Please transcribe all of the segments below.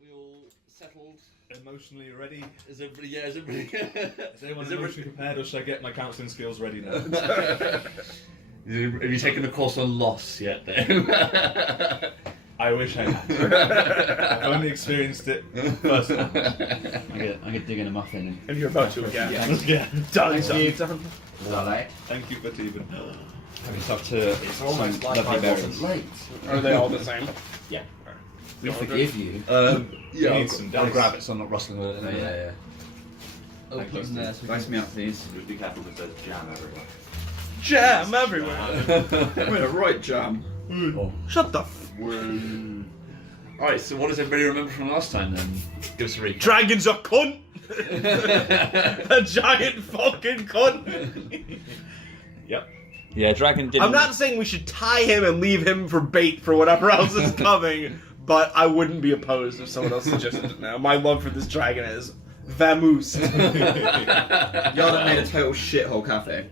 We all settled. Emotionally ready. Is everybody? Yeah, is everybody? Is anyone emotionally prepared, or should I get my counselling skills ready now? Have you taken a course on loss yet, then? I wish I had. I've only experienced it first time. I could dig in a muffin. And you're about to again. Yeah. Done. Thank you for Steven. It's up to It's almost like lovely I berries. wasn't late. Are they all the same? Yeah. We forgive you. Yeah, need I'll, some I'll dice. grab it so I'm not rustling with it. Oh, Anyway. yeah. Open there. So Dice me out, please. Be careful with the jam everywhere. Jam everywhere. We're in a right jam. Shut the f... Alright, so what does everybody remember from last time then? Give us a recap. Dragon's a cunt! A giant fucking cunt! Yep. Yeah, dragon didn't. I'm not saying we should tie him and leave him for bait for whatever else is coming, but I wouldn't be opposed if someone else suggested it now. My love for this dragon is vamoosed. Y'all done made a total shithole cafe.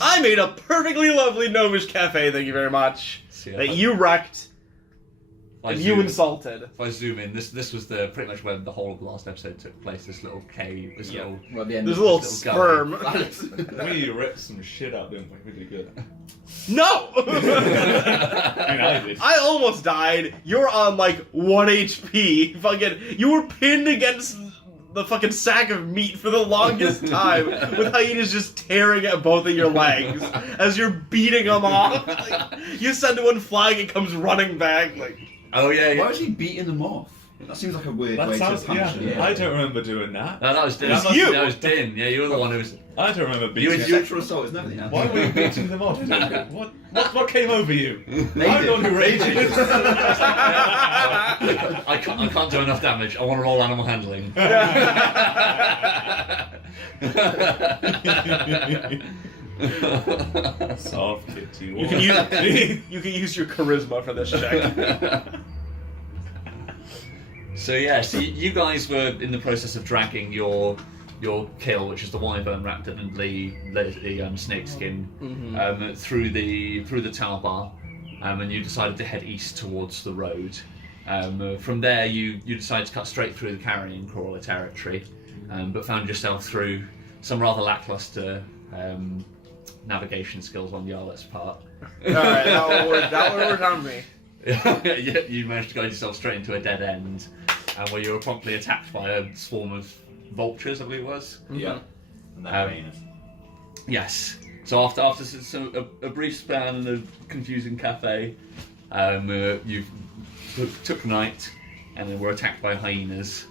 I made a perfectly lovely gnomish cafe, thank you very much. That you wrecked and you insulted. If I zoom in, this was the pretty much where the whole of the last episode took place. This little cave, this little. Well, at the end There's a of little this sperm. We ripped some shit out, didn't we? Really good. No! I mean, I did. I almost died. You're on like 1 HP. Fucking, you were pinned against the fucking sack of meat for the longest time, with hyenas just tearing at both of your legs as you're beating them off. Like, you send one flying, it comes running back. Like, Oh yeah, Why yeah. was he beating them off? That seems like a weird That way sounds, to punish them. I don't remember doing that. No, that was Din. It's you. That was Din. Yeah, you were the one who was. I don't remember You beating and them. Sexual assault is nothing. Why were you beating them off? What came over you? They I'm did. the one who rages. I can't do enough damage. I want to roll animal handling. Soft kitty. you can use your charisma for this check. So yeah, so you guys were in the process of dragging your kill, which is the wyvern wrapped in the snakeskin, through the tower bar, and you decided to head east towards the road. From there, you decided to cut straight through the carrion crawler territory, but found yourself through some rather lackluster navigation skills on Yarlet's part. Alright, that would work on me. You managed to guide yourself straight into a dead end, and where you were promptly attacked by a swarm of vultures, I believe it was. Yeah. And then hyenas. Yes. So after a brief span in the confusing cafe, you took night, and then were attacked by hyenas.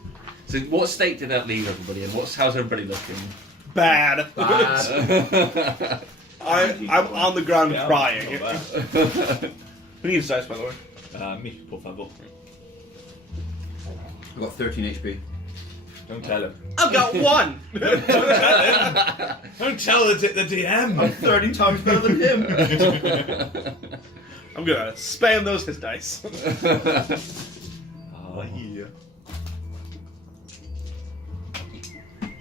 So what state did that leave everybody in? How's everybody looking? Bad. I'm on the ground crying. Who needs dice, by the way? Me, por favor. I've got 13 HP. Don't tell him. I've got 1! Don't tell the DM. I'm 30 times better than him. I'm gonna spam those his dice. Oh, yeah.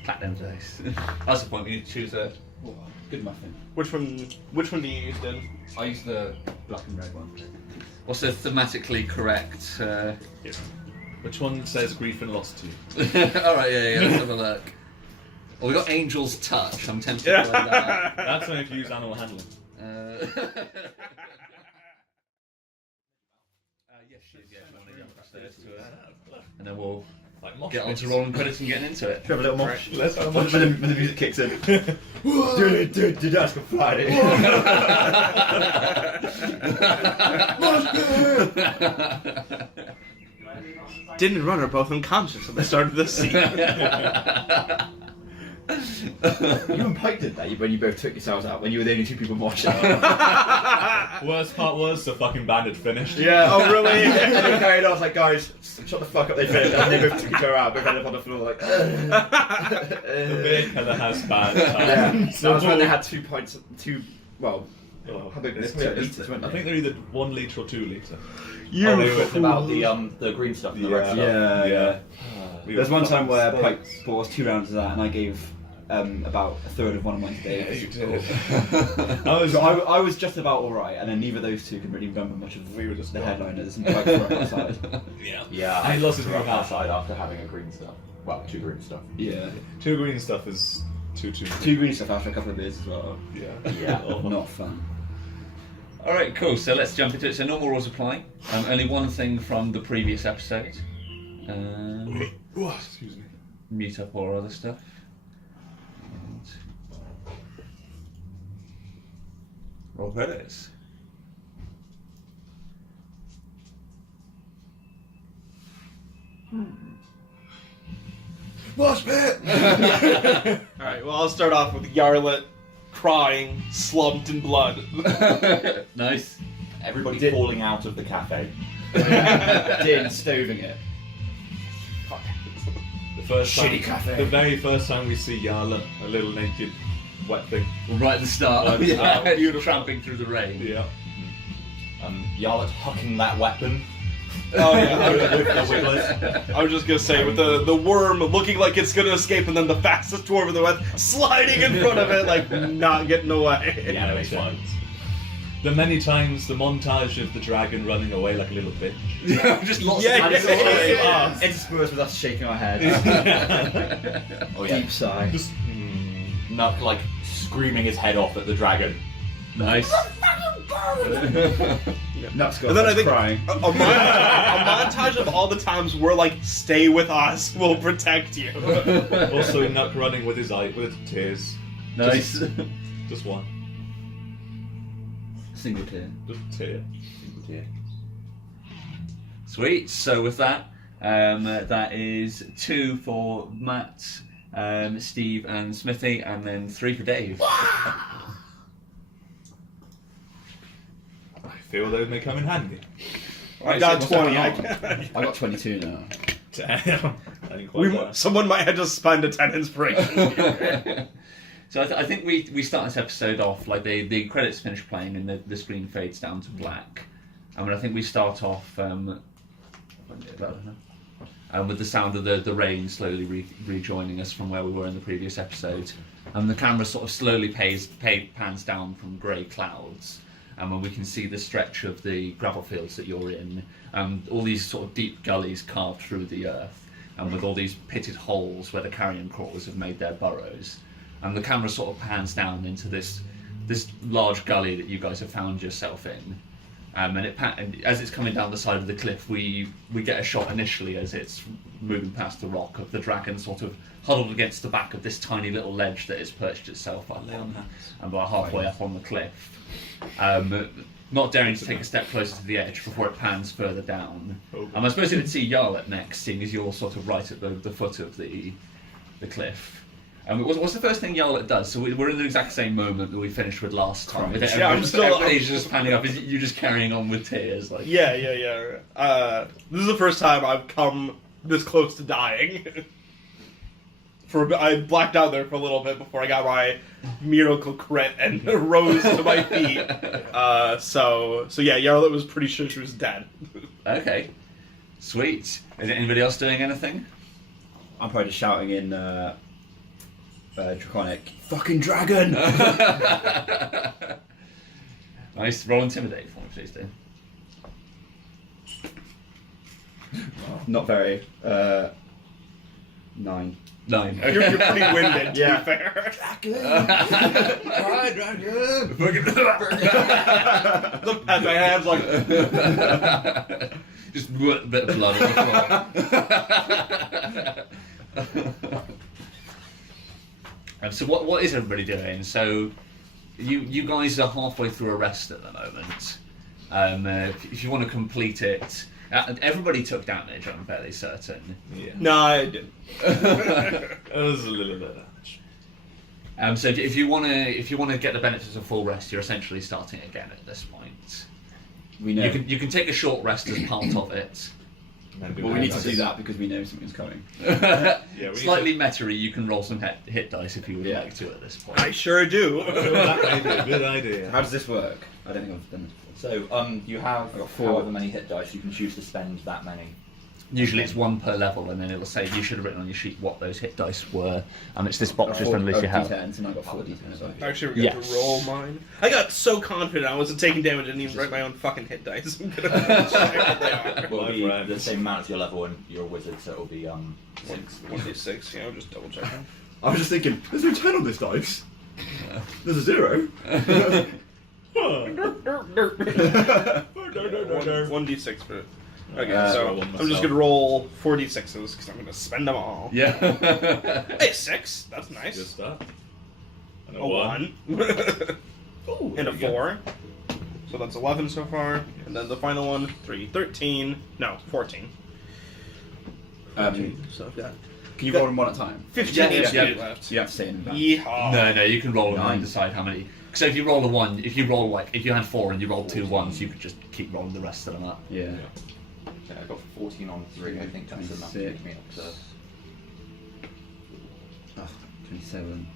Platinum dice. That's the point. You choose a. Good muffin. Which one do you use, then? I use the black and red one. What's the thematically correct? Which one says grief and loss to you? All right, yeah. Let's have a look. Well, we got Angel's Touch. I'm tempted to play that. That's only if you use animal handling. Yes, she is. Yeah, if you want to jump upstairs to her, and then we'll Like mosh get on to pits. rolling credits and getting into it. Have a little mosh. Let's have a When mosh. the music kicks in. Dude, that's good Friday. Din and Run are both unconscious at the start of this scene. You and Pike did that when you both took yourselves out, when you were the only two people watching. Worst part was the fucking band had finished. Yeah, oh really? And they carried on, I was like, guys, shut the fuck up, they finished. And they both took each other out, both ended up on the floor like, The beer killer has bad yeah. times. That was when they had 2 pints, how big It's 2 litres, weren't I they? think they're either 1 litre or 2 litre. You Oh, they were About the green stuff and the red stuff. Yeah. We There's were one time where fucking Pike bought us 2 rounds of that, and I gave about a third of one of mine today. Yeah, you did. So I was just about alright, and then neither of those two can really remember much of We were just the gone. headliners and quite far outside. Yeah, I I lost lost it it from outside after having a green stuff. Well, 2 green stuff. Yeah. 2 green stuff is too. 2 green stuff after a couple of beers as well. Yeah. Yeah. Not fun. All right, cool. So let's jump into it. So normal rules apply. Only one thing from the previous episode. Oh, excuse me. Mute up all other stuff. And roll credits. Flashback! Alright, well, I'll start off with Yarlet crying, slumped in blood. Nice. Everybody falling out of the cafe. Din stoving it. The first time, Shitty cafe. The very first time we see Yarla, a little naked, wet thing. Right at the start. Yeah. Beautiful. Tramping through the rain. Yeah. Yarlet hucking that weapon. Oh yeah. With the wigglers. I was just gonna say, with the worm looking like it's gonna escape, and then the fastest dwarf in the West sliding in front of it, like not getting away. The anime fun. The many times the montage of the dragon running away like a little bitch. Just lots Yeah, of yeah. Interspersed with us shaking our heads. Oh yeah. Deep sigh. Just, Not like screaming his head off at the dragon. Nice. Nuts got And then I think crying. a montage of all the times we're like, "Stay with us, we'll protect you." also Nuck running with his tears. Nice. Just one. Single tear. Just a tear. Sweet. So with that, that is 2 for Matt, Steve, and Smithy, and then 3 for Dave. I feel they may come in handy. I got so 20. what's I going on? I got 22 now. Damn. I didn't quite know. Someone might have to spend a 10 inspiration. So I think we start this episode off like the credits finish playing and the screen fades down to black. I mean, I think we start off with the sound of the rain slowly rejoining us from where we were in the previous episode, and the camera sort of slowly pans down from grey clouds, and when we can see the stretch of the gravel fields that you're in, all these sort of deep gullies carved through the earth, and with all these pitted holes where the carrion crawlers have made their burrows. And the camera sort of pans down into this large gully that you guys have found yourself in, and as it's coming down the side of the cliff, we get a shot initially as it's moving past the rock of the dragon, sort of huddled against the back of this tiny little ledge that it's perched itself up on, and about halfway up on the cliff, not daring to take a step closer to the edge before it pans further down. I suppose it would see Yarlet next, seeing as you're sort of right at the foot of the cliff. What's the first thing Yarlet does? So we're in the exact same moment that we finished with last time. With everybody's just panning up. Is you just carrying on with tears? Like Yeah. This is the first time I've come this close to dying. I blacked out there for a little bit before I got my miracle crit and rose to my feet. So yeah, Yarlet was pretty sure she was dead. Okay, sweet. Is anybody else doing anything? I'm probably just shouting in Draconic, "Fucking dragon!" Nice. Roll intimidate for me, please, do. Not very. 9. 9. You're pretty winded, to Yeah. be fair. Alright, dragon. Look at my hands like. Just a bit of blood on the floor. So what is everybody doing? So you guys are halfway through a rest at the moment. If you want to complete it, everybody took damage. I'm fairly certain. Yeah. No, I didn't. It was a little bit. So if you want to get the benefits of full rest, you're essentially starting again at this point. We know. You can take a short rest as part of it. Well, we need to do that because we know something's coming. Yeah, Slightly meta-y, you can roll some hit dice if you would Yeah. like to at this point. I sure do. Good idea. How does this work? I don't think I've done this before. So you have I got 4. however many hit dice, you can choose to spend that many. Usually it's one per level, and then it'll say you should have written on your sheet what those hit dice were, and it's this box just underneath your head. D10s, and I got 4 D10s. Actually, we got to roll mine. I got so confident I wasn't taking damage. I didn't even write my own fucking hit dice. I'm gonna check what they are. Will be the same amount as your level, and you're a wizard, so it'll be 6. 1d6. Yeah, I'm just double checking. I was just thinking, there's no 10 on this dice. There's a 0. 1d6 for it. Okay, roll so one I'm myself. just gonna roll 4d6s because I'm gonna spend them all. Yeah. Hey, 6. That's Good nice. start. And A 1. Ooh, And a there you go. 4. So that's 11 so far. And then the final one, 3. 13. No, 14. So I've got Can you roll them one at a time? 15 HP yeah. left. You have to stay in that. Yeehaw. No, you can roll them and 9. decide how many. So if you roll a 1, if you had 4 and you rolled 2 1s, you could just keep rolling the rest of them up. Yeah. Yeah, I got 14 on 3. I think that's enough to make me up to. Oh, 27.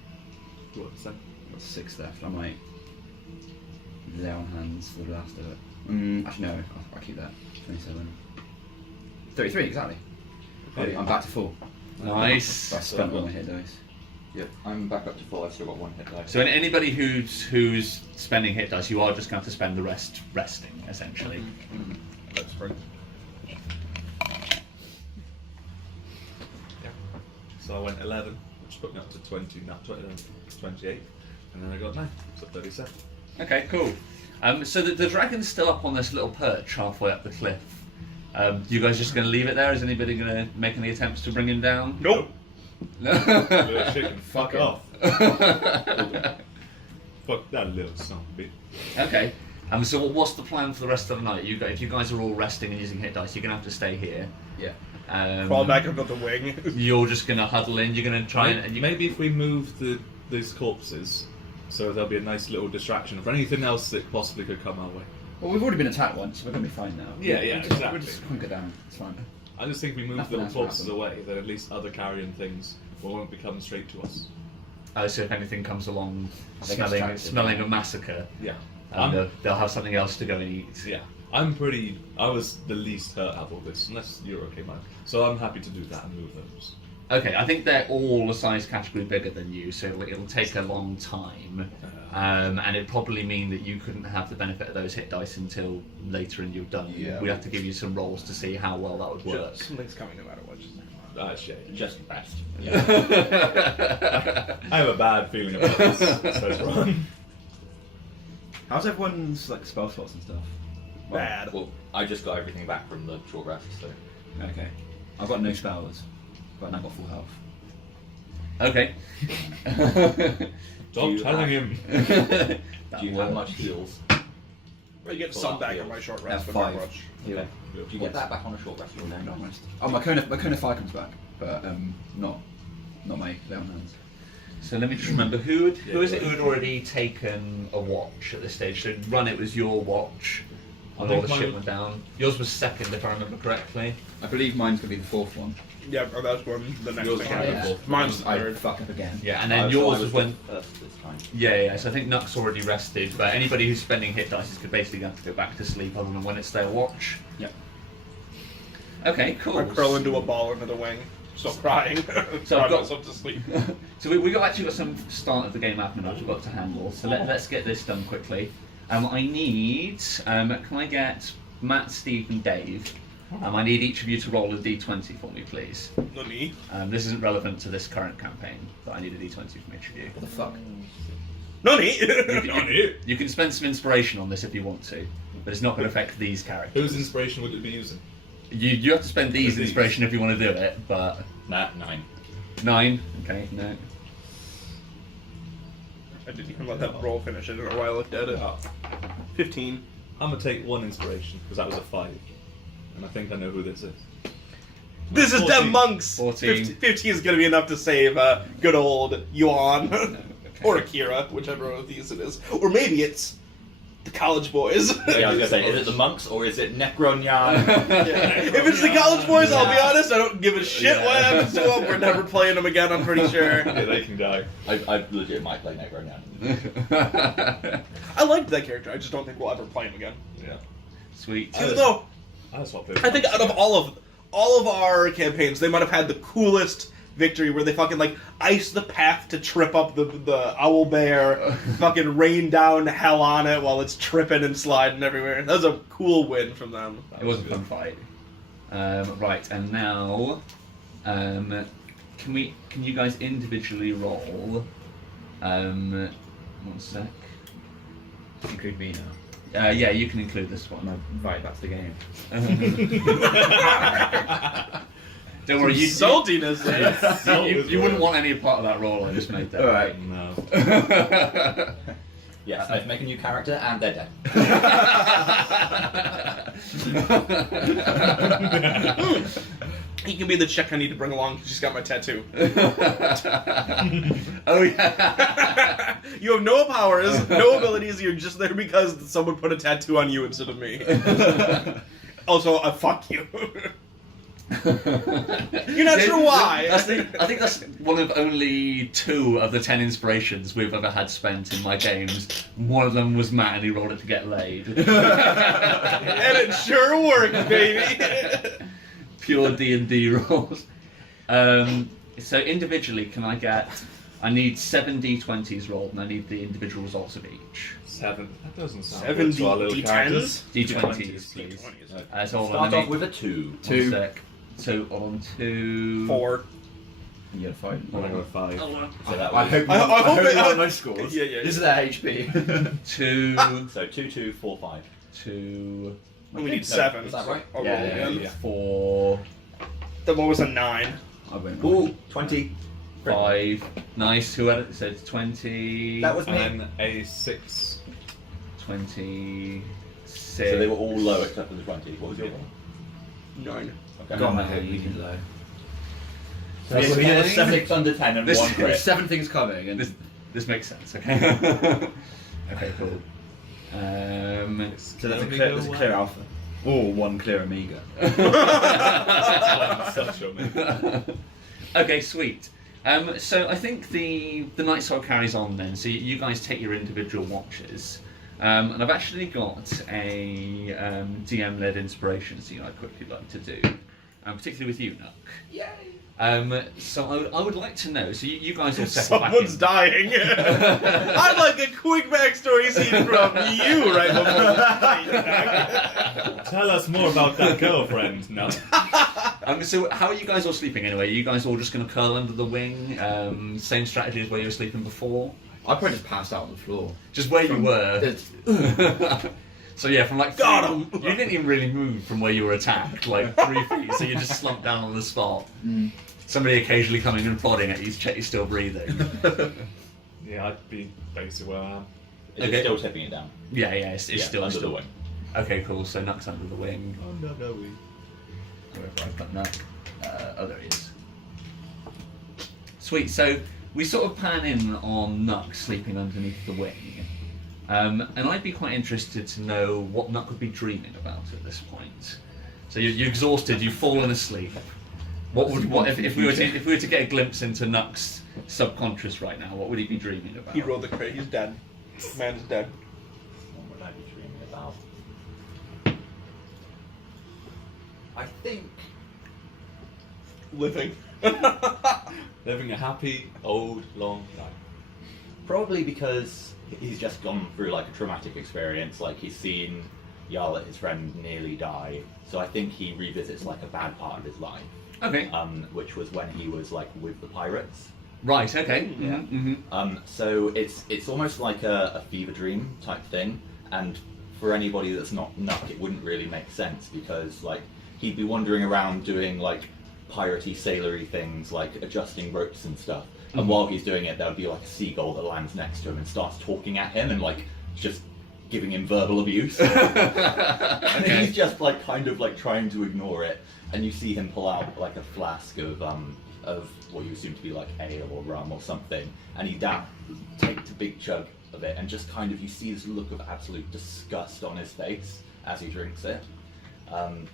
What's that? Got 6 left. I might lay on hands for the last of it. Actually, no. I'll keep that. 27. 33, exactly. Okay. I'm back to full. Nice. I spent all my hit dice. Yep, I'm back up to 4. I've still got 1 hit dice. So anybody who's spending hit dice, you are just going to have to spend the rest resting, essentially. Let's bring. So I went 11, which put me up to 20, not 20, 28, and then I got 9, so 37. Okay, cool. So the dragon's still up on this little perch halfway up the cliff. You guys just going to leave it there? Is anybody going to make any attempts to bring him down? Nope. Little chicken, fuck him. off. Fuck that little son of a bitch. Okay. So what's the plan for the rest of the night? If you guys are all resting and using hit dice, you're going to have to stay here. Yeah. Crawl back up the wing. You're just going to huddle in. You're going to try and Maybe if we move these corpses, so there'll be a nice little distraction for anything else that possibly could come our way. Well, we've already been attacked once. We're going to be fine now. Yeah, We'll just, exactly. We'll just hunker down. It's fine. I just think we move Nothing the else will corpses happen. away, then at least other carrion things won't be coming straight to us. so if anything comes along They get distracted, smelling yeah. a massacre, Yeah. they'll have something else to go and eat. Yeah. I was the least hurt out of all this, unless you're okay, Mike. So I'm happy to do that and move those. Okay, I think they're all a size category bigger than you, so it'll take a long time, and it'd probably mean that you couldn't have the benefit of those hit dice until later and you're done. Yeah. We'd have to give you some rolls to see how well that would work. Something's coming no matter what. Ah, shit. Just rest. I have a bad feeling about this, says Ron. How's everyone's like spell slots and stuff? Bad. Well, I just got everything back from the short rest, so. Okay. I've got no spells, but I've got full health. Okay. Stop telling him. Do you have much heals? I get some back on my short rest. At but not 5. much. Yeah. Do you get that back on a short rest? Or No, no? not much. Oh, my cone of fire comes back, but not my lay on hands. So let me just remember, who is it who had already taken a watch at this stage? So Run, it was your watch when all the shit went down. Yours was second, if I remember correctly. I believe mine's gonna be the 4th one. Yeah, oh, that's one. The next Yours thing. is happens. the fourth. Mine's the I third. fuck up again. Yeah, and then So yours I was when... first this time. Yeah, so I think Nuck's already rested, but anybody who's spending hit dice could basically have to go back to sleep other than when it's their watch. Yep. Okay, cool. Or curl into a ball under the wing. Stop crying. So Cry I've got- myself to sleep. So we actually got some start of the game admin I've got to handle. So let's get this done quickly. I need. Can I get Matt, Steve, and Dave? I need each of you to roll a d20 for me, please. No me. This isn't relevant to this current campaign, but I need a d20 from each of you. What the fuck? No me. You can spend some inspiration on this if you want to, but it's not going to affect these characters. Whose inspiration would it be using? You have to spend these These. inspiration if you want to do it, but Nah, 9. 9. Okay, no. I didn't even let that roll finish. I don't know why I looked at it. 15. I'm gonna take 1 inspiration, because that was a 5. And I think I know who this is. This is 14. them monks. 14. 15 is going to be enough to save good old Yuan. Or Akira, whichever of these it is. Or maybe it's the college boys. Yeah, I was gonna say, is it the monks or is it Necronyan? If it's the college boys, I'll be honest, I don't give a shit what happens to them. We're never playing them again, I'm pretty sure. Yeah, they can die. I legit might play Necronyan. I liked that character, I just don't think we'll ever play him again. Yeah. Sweet. Even though, I swap I think out of all all of our campaigns, they might have had the coolest victory where they fucking like ice the path to trip up the owl bear, fucking rain down hell on it while it's tripping and sliding everywhere. That was a cool win from them. It was a fun fight. Right, and now, can you guys individually roll? 1 sec. Include me now. Yeah, you can include this one. Right, that's the game. Don't worry, you Saltiness. you wouldn't want any part of that roll I just made there. Alright. No. Yes, I have to make a new character and they're dead. He can be the chick I need to bring along because she's got my tattoo. Oh yeah. You have no powers, no abilities, you're just there because someone put a tattoo on you instead of me. Also, fuck you. You're not sure why. I think that's one of only 2 of the 10 inspirations we've ever had spent in my games. One of them was Matt and he rolled it to get laid. And it sure worked, baby. Pure D&D rolls. So individually, I need 7 D20s rolled and I need the individual results of each. 7. That doesn't sound 7 good to our little D10s? characters. D20s, please. So hold on, Start let off me- with a 2. 1 sec. So on 2... 4. You gotta fight. I got a 5. So that I was hope I hope you it- got no scores. Yeah, yeah, This is their HP. 2... so 2, 2, 4, 5. 2... We need No, 7. is that right? I'll Yeah, roll yeah, again. yeah. 4... Then what was a 9? I went Ooh, 20. 5... Nice. Who had it? It said 20... That was me. And then a 6. 26... So they were all low except for the 20. What was your one? 9. Okay. Got my head really low. So we did 6 under 10 and This- 1 crit. 7 things coming, and This makes sense, okay. Okay, cool. so there's a clear alpha. Or 1 clear omega. Such a mate. Okay, sweet. So I think the night sword carries on then. So you guys take your individual watches. And I've actually got a DM-led inspiration scene I'd quickly like to do. Particularly with you, Nuck. Yay! So I would like to know, so you guys all settle back in. Someone's dying. I'd like a quick backstory scene from you right before the fight. Tell us more about that girlfriend, no? So how are you guys all sleeping anyway? Are you guys all just going to curl under the wing? Same strategy as where you were sleeping before? I probably just passed out on the floor. Just where you were? It's- So yeah, from like Got 3 him! You didn't even really move from where you were attacked, like 3 feet, so you just slumped down on the spot. Somebody occasionally coming and prodding at you to check you're still breathing. Yeah, I'd be basically where I am. It's Okay. still tipping it down. Yeah, it's still under still. the wing. Okay, cool. So Nuck's under the wing. Oh, no, we. Wherever I put Nuck. Oh, there he is. Sweet. So we sort of pan in on Nuck sleeping underneath the wing. And I'd be quite interested to know what Nuck would be dreaming about at this point. So you're exhausted, you've fallen asleep. What if we were to get a glimpse into Nuck's subconscious right now? What would he be dreaming about? He rolled the crit. He's dead. Man's dead. What would I be dreaming about? I think Living. Living a happy, old, long life. probably because he's just gone through like a traumatic experience. Like he's seen Jarl, his friend, nearly die. So I think he revisits like a bad part of his life, Okay. which was when he was like with the pirates. Right. Okay. Yeah. Mm-hmm. So it's almost like a fever dream type thing, and for anybody that's not Nuck, it wouldn't really make sense because like he'd be wandering around doing like piratey, sailory things like adjusting ropes and stuff, and while he's doing it, there would be like a seagull that lands next to him and starts talking at him and like just giving him verbal abuse. And Okay. he's just like kind of like trying to ignore it, and you see him pull out like a flask of what you assume to be like ale or rum or something, and he takes a big chug of it, and just kind of you see this look of absolute disgust on his face as he drinks it, and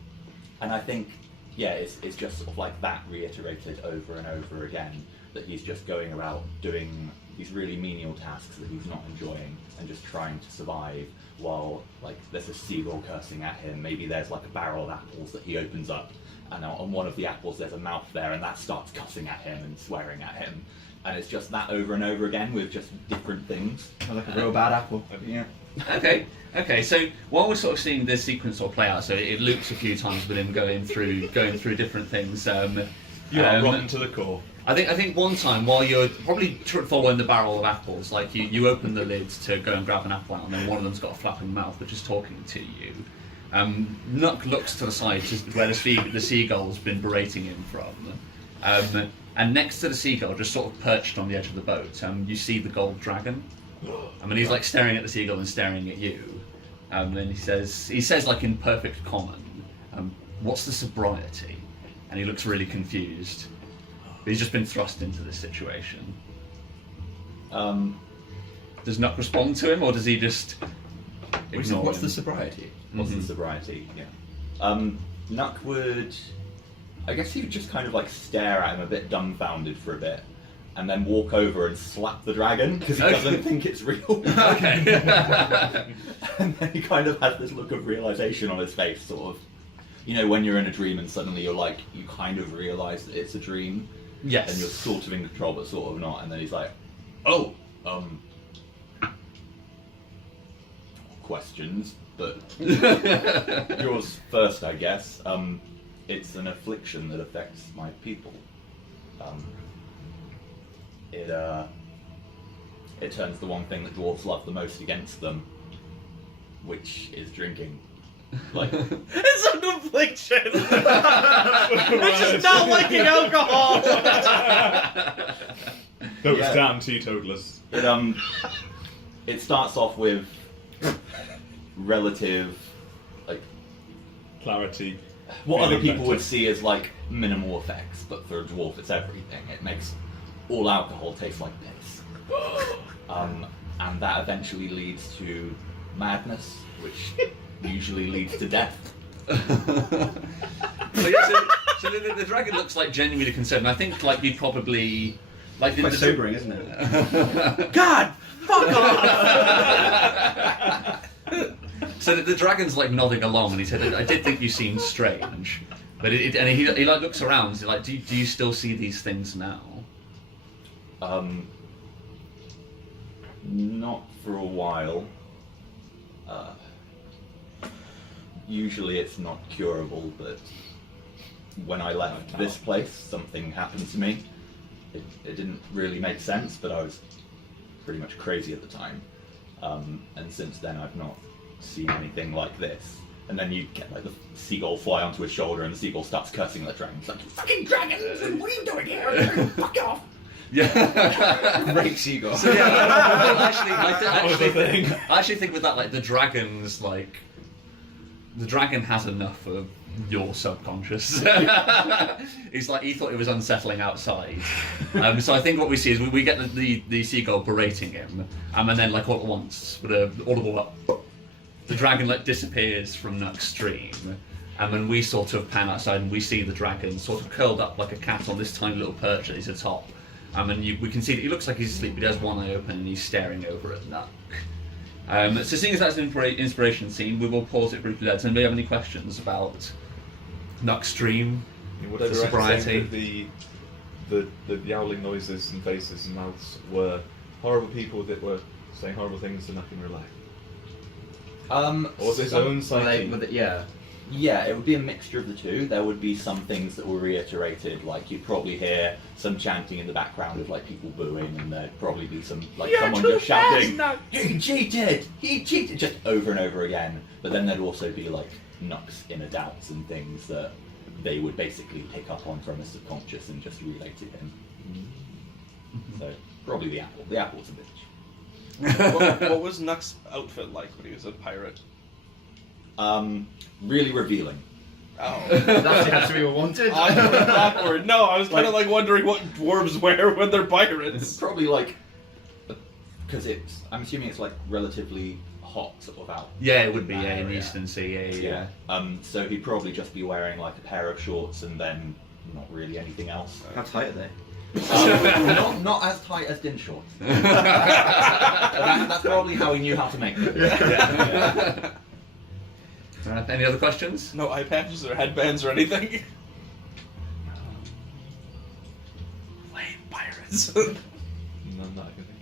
I think it's just sort of like that reiterated over and over again, that he's just going about doing these really menial tasks that he's not enjoying and just trying to survive while like there's a seagull cursing at him. Maybe there's like a barrel of apples that he opens up, and on one of the apples there's a mouth there, and that starts cussing at him and swearing at him. And it's just that over and over again with just different things. Like a real bad apple. Yeah. Okay. So while we're sort of seeing this sequence sort of play out, so it loops a few times with him going through different things. You are rotten to the core. I think one time while you're probably following the barrel of apples, like you open the lid to go and grab an apple out, and then one of them's got a flapping mouth which is talking to you. Nuck looks to the side, just where the seagull's been berating him from. And next to the seagull, just sort of perched on the edge of the boat, you see the gold dragon. I mean, he's like staring at the seagull and staring at you. And he says like in perfect common, "What's the sobriety?" And he looks really confused. He's just been thrust into this situation. Does Nuck respond to him, or does he just ignore What's him? the sobriety? What's the sobriety? Yeah. Nuck would, I guess he would just kind of like stare at him a bit dumbfounded for a bit, and then walk over and slap the dragon because he doesn't think it's real. Okay. And then he kind of has this look of realization on his face, sort of, you know, when you're in a dream and suddenly you're like, you kind of realize that it's a dream. Yes. And you're sort of in control, but sort of not. And then he's like, "Oh, questions, but yours first, I guess. It's an affliction that affects my people. It turns the one thing that dwarves love the most against them, which is drinking. Like, It's an affliction. It's just not liking alcohol. Those Yeah. damn teetotalers. it starts off with relative, like, Clarity. what other Feeling people better. would see as like minimal effects, but for a dwarf it's everything. It makes all alcohol taste like piss. And that eventually leads to madness, which usually leads to death. So the dragon looks like genuinely concerned. I think like you'd probably like Quite sobering, isn't it? God, fuck off. So the dragon's like nodding along, and he said, "I did think you seemed strange," but he like looks around. He's like, "Do you still see these things now?" Not for a while. Usually it's not curable, but when I left this place, something happened to me. It didn't really make sense, but I was pretty much crazy at the time. And since then I've not seen anything like this. And then you get like the seagull fly onto his shoulder, and the seagull starts cursing at the dragon. It's like, "You fucking dragon! What are you doing here? Fuck off!" Yeah. Great seagull. So yeah, thing. I actually think with that, like the dragon has enough of your subconscious. He's like, he thought it was unsettling outside. So I think what we see is we get the seagull berating him, and then like all at once with an audible the dragon like disappears from Nuck's stream. And then we sort of pan outside and we see the dragon sort of curled up like a cat on this tiny little perch that he's atop. And we can see that he looks like he's asleep, but he has one eye open and he's staring over at Nuck. So seeing as that's an inspiration scene, we will pause it briefly there. Does anybody have any questions about Nuck's dream? Would I The be right in sobriety. saying that the yowling noises and faces and mouths were horrible people that were saying horrible things to Nuck in real life? Or was it his own psyche? Yeah. Yeah, it would be a mixture of the two. There would be some things that were reiterated, like you'd probably hear some chanting in the background of like people booing, and there'd probably be some like someone just shouting, "He cheated! He cheated!" just over and over again. But then there'd also be like Nuck's inner doubts and things that they would basically pick up on from his subconscious and just relay to him. So probably the apple. The apple's a bitch. What was Nuck's outfit like when he was a pirate? Really revealing. Oh. That's the answer we were wanted. Awkward. No, I was kind of like wondering what dwarves wear when they're pirates. Probably like, because I'm assuming it's like relatively hot sort of out. Yeah, it would be, that yeah, in the area. Eastern Sea, yeah. So he'd probably just be wearing like a pair of shorts and then not really anything else. How tight are they? Not as tight as Din shorts. That's probably how he knew how to make them. Any other questions? No eye patches or headbands or anything. Lame pirates. No, not I can think.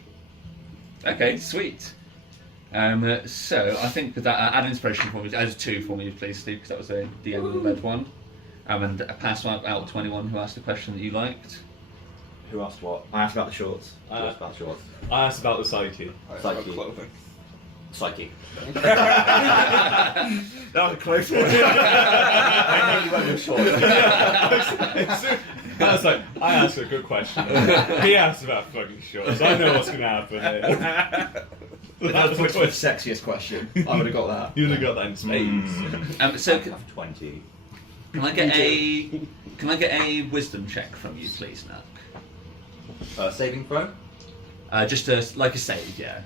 Okay, sweet. So I think with that, add inspiration for me. Add 2 for me, please, Steve, because that was a DM-led one. And pass out 21 who asked a question that you liked. Who asked what? I asked about the shorts. Who asked about shorts? I asked about the psyche. Psyche. Clothing. Psyche. That was a close one. I knew you went with shorts. I was like, I asked a good question. He asked about fucking shorts. I know what's going to happen here. That was the sexiest question. I would have got that. You would have got that in spades. So I have 20. can I get a wisdom check from you, please, Nat? Saving throw? Just like a save, yeah.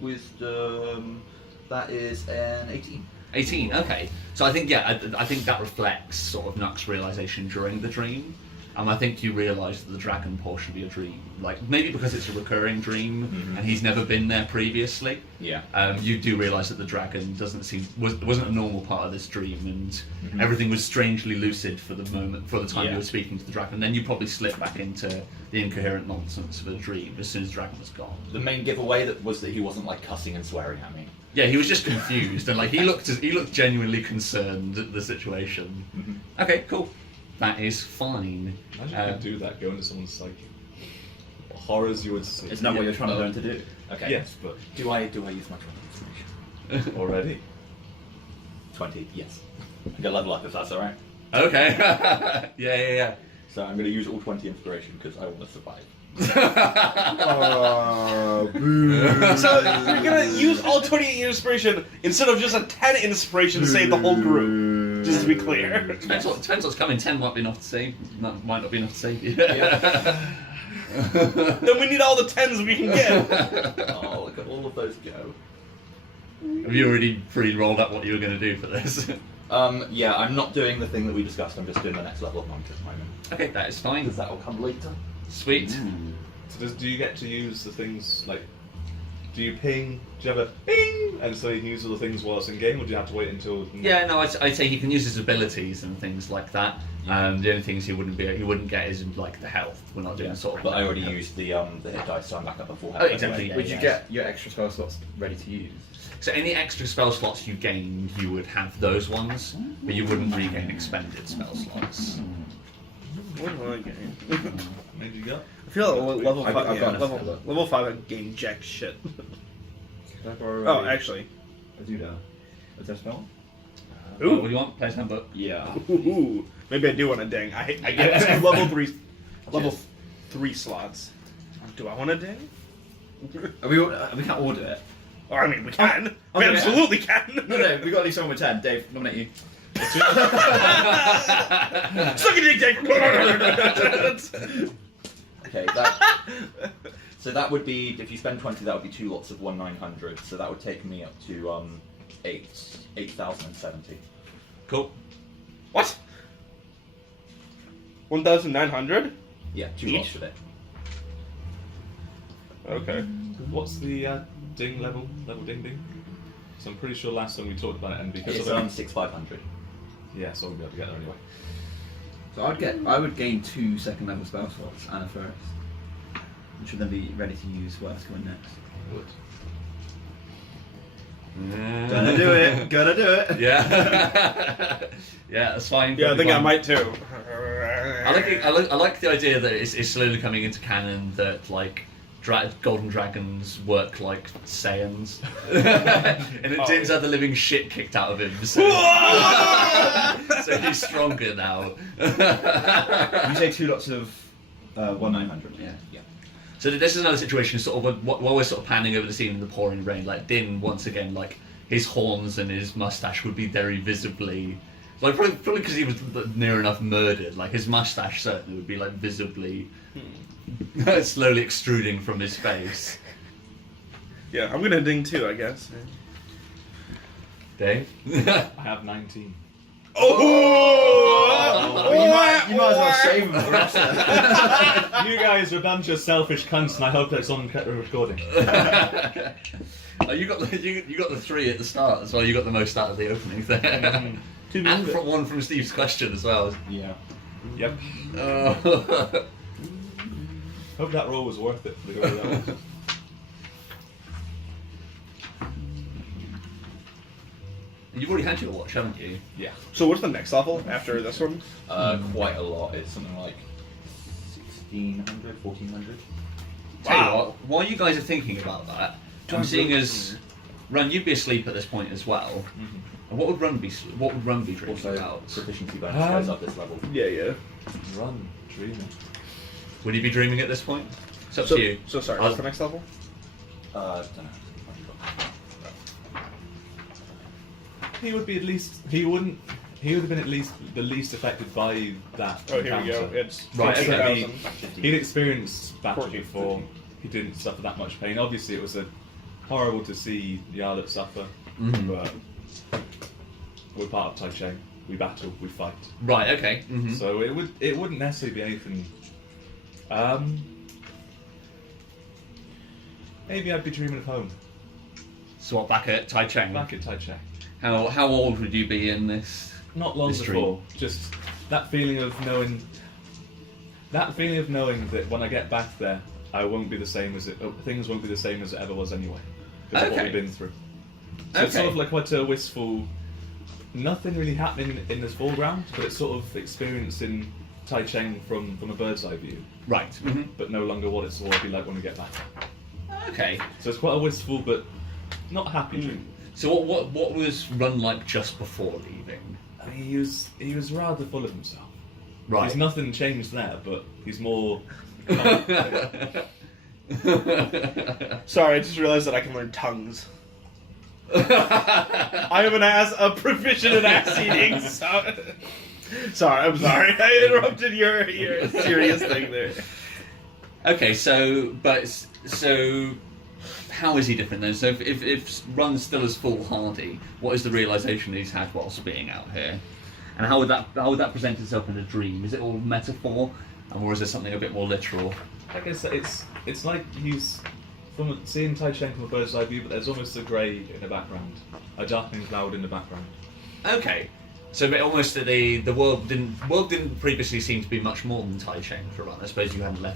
Wisdom. That is an 18. 18. Okay. So I think I think that reflects sort of Nuck's realization during the dream. I think you realise that the dragon portion of your dream, like maybe because it's a recurring dream and he's never been there previously. Yeah. You do realise that the dragon wasn't a normal part of this dream, and everything was strangely lucid for the time you were speaking to the dragon. Then you probably slip back into the incoherent nonsense of a dream as soon as the dragon was gone. The main giveaway was that he wasn't like cussing and swearing at me. Yeah, he was just confused and like he looked genuinely concerned at the situation. Okay, cool. That is fine. Imagine if you could do that, go into someone's psyche. What horrors you would see. Isn't that what you're trying to learn to do? Okay. Yes, but Do I use my 20 inspiration? already. 20, yes. I'm gonna level up if that's alright. Okay. yeah. So I'm gonna use all 20 inspiration because I want to survive. So you're gonna use all 20 inspiration instead of just a 10 inspiration to save the whole group. Just to be clear. Depends what's coming. 10 might be enough to save. Might not be enough to save you. Then we need all the 10s we can get. Oh, look at all of those go. Have you already pre-rolled up what you were going to do for this? Yeah, I'm not doing the thing that we discussed. I'm just doing the next level of monk at the moment. Okay, that is fine. Because that will come later. Sweet. So do you get to use the things like? Do you ping? Do you have a ping? And so you can use all the things while it's in game, or do you have to wait until? Yeah, no, I'd say he can use his abilities and things like that. The only things he wouldn't get is like the health. We're not doing sort of. But I already used the hit dice, so I'm back up at full health. Oh, exactly. Would you get your extra spell slots ready to use? So any extra spell slots you gained, you would have those ones, but you wouldn't regain expended spell slots. What do I gain? Maybe you got. I feel like level I've 5. got Yeah, enough. level 5. I gain jack shit. Can I borrow Oh, actually. a doodah? Is that a spell? Ooh. What do you want? Player's handbook. Yeah. Ooh, maybe I do want a ding. I get 2 level 3 slots. Do I want a ding? We can't order it. Oh, I mean, we can. Oh, We yeah. absolutely can. No, we got to leave someone with 10. Dave, nominate you. Suck a dick, dick. Okay, so that would be, if you spend 20, that would be 2 lots of 1,900. So that would take me up to 8,070. Cool. What? 1,900? Yeah, 2 Each? lots of it. Okay. What's the ding level? Level ding? So I'm pretty sure last time we talked about it, and because It's of it, 6,500. yeah, so we'll be able to get there anyway. So I would gain 2 second level spell slots and a first, which would then be ready to use whatever's coming next. Good. Gonna do it. Gonna do it. Yeah. Yeah, that's fine. Yeah, I think I Fine. might too. I like the idea that it's slowly coming into canon that like golden dragons work like Saiyans, and it Din's had the living shit kicked out of him, so, so he's stronger now. You say 2 lots of 1,900. Yeah. Yeah. So this is another situation, sort of while we're sort of panning over the scene in the pouring rain. Like Din, once again, like his horns and his mustache would be very visibly, like probably because he was near enough murdered. Like his mustache certainly would be like visibly, slowly extruding from his face. Yeah, I'm gonna ding too, I guess. Dave. I have 19. Oh! You might as well save him for the rest of it. You guys are a bunch of selfish cunts, and I hope that's on recording. Oh, you got the 3 at the start as well. You got the most out of the opening there, and from one from Steve's question as well. Yeah. Yep. Oh. Hope that roll was worth it for the go that was. You've already had your watch, haven't you? Yeah. So what's the next level after this one? Quite a lot. It's something like 1,600, 1,400. Tell you what, while you guys are thinking about that, I'm seeing as Run, you'd be asleep at this point as well. And what would Run be dreaming Also, about? proficiency bonus goes up this level. Yeah. Run, dreaming. Would he be dreaming at this point? It's up So, to you. so sorry, what's the next level? Don't know. He would be at least. He wouldn't. He would have been at least the least affected by that. Oh, here we go. encounter. It's Right, okay. 50,000. He'd experienced battle 14, before. 15. He didn't suffer that much pain. Obviously, it was horrible to see Yarlet suffer, but we're part of Tai Cheng. We battle, we fight. Right, okay. So it wouldn't necessarily be anything. Maybe I'd be dreaming of home. So what, back at Tai Cheng? Back at Tai Cheng. How old would you be in this? Not long This before. Just that feeling of knowing. That feeling of knowing that when I get back there, I won't be the same as it. Things won't be the same as it ever was anyway. Because of what Okay. we've been through. So it's sort of like quite a wistful. Nothing really happening in this foreground, but it's sort of experiencing Tai Cheng from a bird's eye view, Right. but no longer what it's will be like when we get back. Okay. So it's quite a wistful but not happy dream. So what was Run like just before leaving? I mean, he was rather full of himself. Right. There's nothing changed there, but he's more. Sorry, I just realized that I can learn tongues. I am a proficient in ass eating. Sorry, I'm sorry. I interrupted your serious thing there. Okay, so how is he different then? So if Run's still as foolhardy, what is the realization he's had whilst being out here? And how would that present itself in a dream? Is it all metaphor, or is there something a bit more literal? I guess it's like he's from seeing Tai Cheng from a bird's eye view, but there's almost a grey in the background, a darkening cloud in the background. Okay, so but almost the world didn't previously seem to be much more than Tai Cheng for Run. I suppose you hadn't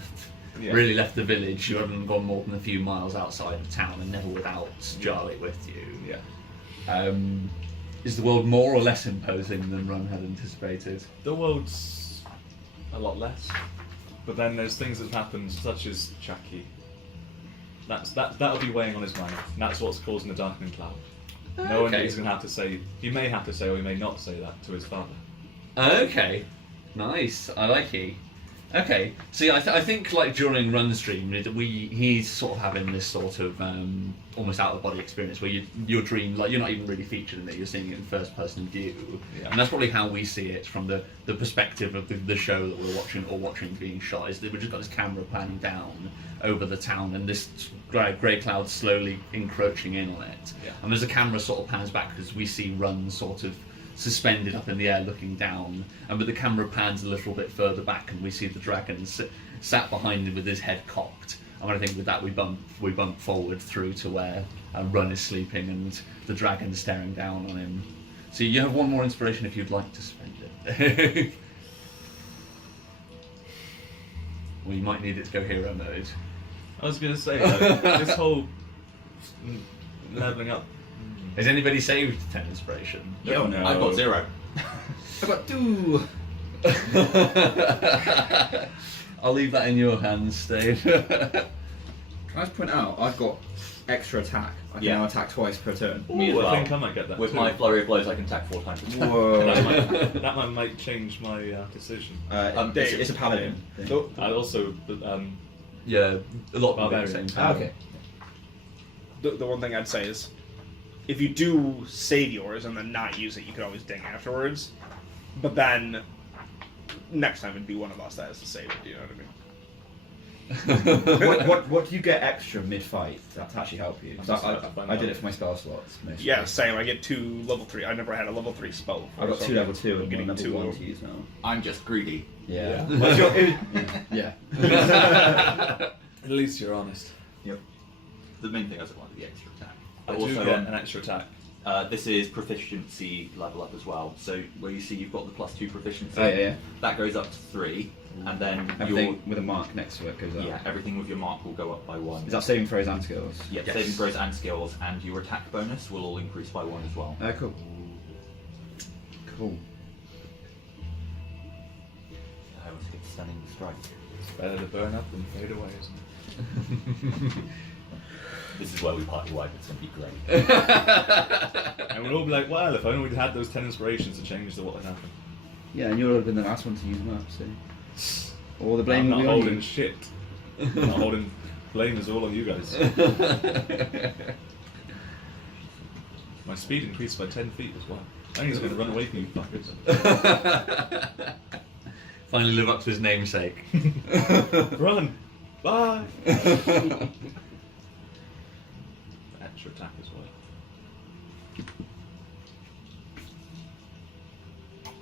really left the village. You hadn't gone more than a few miles outside of town, and never without Jarly with you. Yeah. Is the world more or less imposing than Run had anticipated? The world's a lot less, but then there's things that have happened, such as Chucky. That'll be weighing on his mind. And that's what's causing the darkening cloud. Knowing that he's going to have to say, he may have to say, or he may not say that to his father. Okay, nice. I like it. Okay, see, I think like during Run's dream, he's sort of having this sort of almost out of body experience where your dream, like you're not even really featured in it, you're seeing it in first person view, and that's probably how we see it from the perspective of the show that we're watching being shot. Is that we've just got this camera panning down over the town and this grey cloud slowly encroaching in on it, and as the camera sort of pans back because we see Run sort of suspended up in the air looking down, and but the camera pans a little bit further back and we see the dragon sat behind him with his head cocked. And I think with that we bump forward through to where Run is sleeping and the dragon staring down on him. So you have one more inspiration if you'd like to spend it. Well, you might need it to go hero mode. I was going to say, this whole leveling up. Has anybody saved 10 inspiration? Yo, no. I've got 0. I've got 2. I'll leave that in your hands, Steve. Can I just point out, I've got extra attack. I can now attack twice per turn. Me as Ooh, well. I think I might get that With too. my flurry of blows, I can attack 4 times. Whoa. That might change my decision. It's a paladin. So, and also, Yeah, a lot of people do the Barbarian. same thing. Okay. The one thing I'd say is, if you do save yours and then not use it, you could always ding afterwards. But then, next time it'd be one of us that has to save it, do you know what I mean? What do you get extra mid-fight to actually help you? 'Cause I did it for my spell slots. Mostly. Yeah, same. I get 2 level 3. I never had a level 3 spell before. I've got so 2 level 2 I'm and getting 1 level 1 level- to use now. I'm just greedy. Yeah. Yeah. What's your, yeah. At least you're honest. The main thing is I wanted the extra attack. I Also, do get an extra attack. this is proficiency level up as well. So where you see you've got the +2 proficiency, Oh yeah. that goes up to 3, and then Everything with a mark next to it goes up. everything with your mark will go up by 1. Is that saving throws and skills? Yeah, Yes. saving throws and skills, and your attack bonus will all increase by 1 as well. Cool. Cool. I was get stunning strike. It's better to burn up than fade away, isn't it? This is where we party wipe. It's gonna be great. And we'll all be like, well, if only we'd had those 10 inspirations to change what had happened. Yeah, and you would have been the last one to use them up, so. All the blame I'm will not be on holding you. shit. I'm not holding blame is all on you guys. My speed increased by 10 feet as well. I think he's going to run away from you fuckers. Finally live up to his namesake. Run! Bye! Extra attack as well.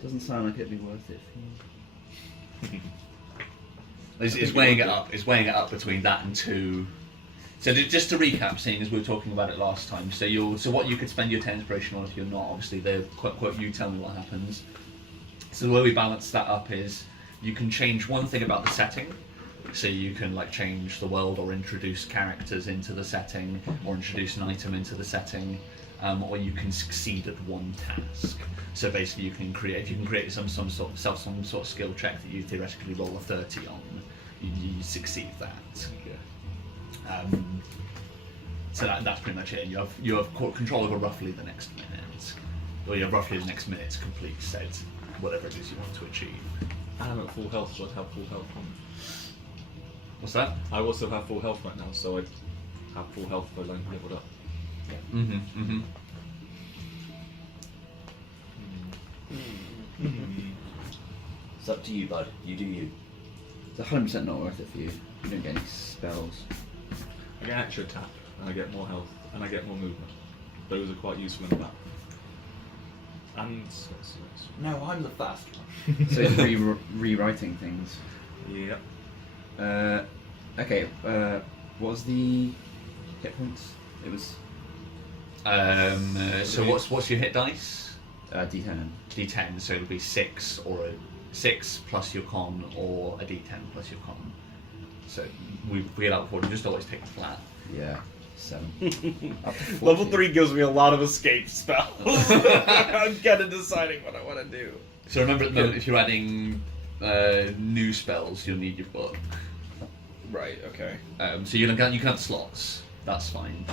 Doesn't sound like it'd be worth it for you. It's weighing it up. It's weighing it up between that and 2. So just to recap, seeing as we were talking about it last time. So what you could spend your 10 inspiration on if you're not, obviously the quote you tell me what happens. So the way we balance that up is you can change one thing about the setting. So you can like change the world or introduce characters into the setting or introduce an item into the setting. Or you can succeed at one task. So basically, you can create some sort of skill check that you theoretically roll a 30 on. You succeed that. So that's pretty much it. You have control over roughly the next minute, or you have roughly the next minute to complete said whatever it is you want to achieve. I'm at full health, so I'd have full health on. What's that? I also have full health right now, so I'd have full health if I leveled up. It's up to you, bud. You do you. It's 100% not worth it for you. You don't get any spells. I get extra attack, and I get more health, and I get more movement. Those are quite useful in the battle. And No, I'm the fast one. So it's rewriting things. yeah. Okay, what was the hit points? It was So what's your hit dice? D10. D10. So it'll be 6 or a 6 plus your con, or a D10 plus your con. So we get out before. You just always take a flat. Yeah, 7. Up to 14. Level 3 gives me a lot of escape spells. I'm kind of deciding what I want to do. So remember at the moment, if you're adding new spells, you'll need your book. Right, okay. So you can have slots. That's fine.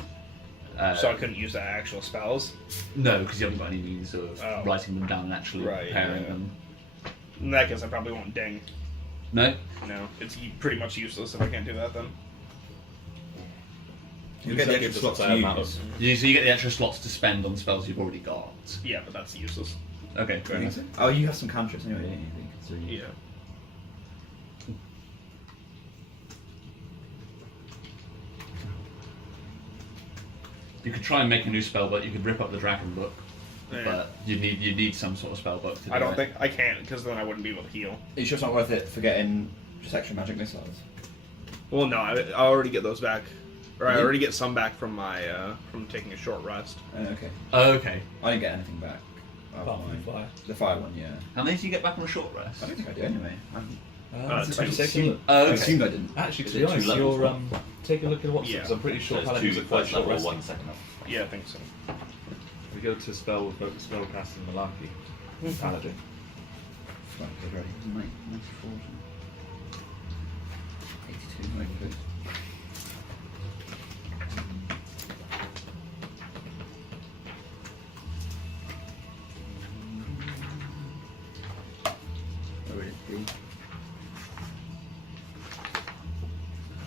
So I couldn't use the actual spells? No, because you haven't got any means of Oh. writing them down and actually Right, preparing yeah. them. In that case, I probably won't ding. No? No, it's pretty much useless if I can't do that then. You get the extra slots to use. So you get the extra slots to spend on spells you've already got. Yeah, but that's useless. Okay, fair enough. Oh, you have some cantrips anyway, don't you? So you- Yeah. You could try and make a new spell book. You could rip up the dragon book, Yeah. but you need some sort of spell book to do I don't it. think I can't, because then I wouldn't be able to heal. Are you sure it's not worth it for getting just extra magic missiles? Well, no, I already get those back. Or I Really? already get some back from my from taking a short rest. Okay. Oh, okay. I didn't get anything back. Apart from the fire. The fire one, yeah. How many do you get back on a short rest? I don't think I do anyway. two. Oh, I okay. assumed I didn't. Actually, to Is be it 2 honest, levels? you're take a look at what's Yeah. because I'm pretty sure So it's paladins 2 are quite first short level, resting. 1 second level. Yeah, I think so. We go to spell casting malarkey. Paladin. Right, good, ready. 94. 82, right, good. Where would it be?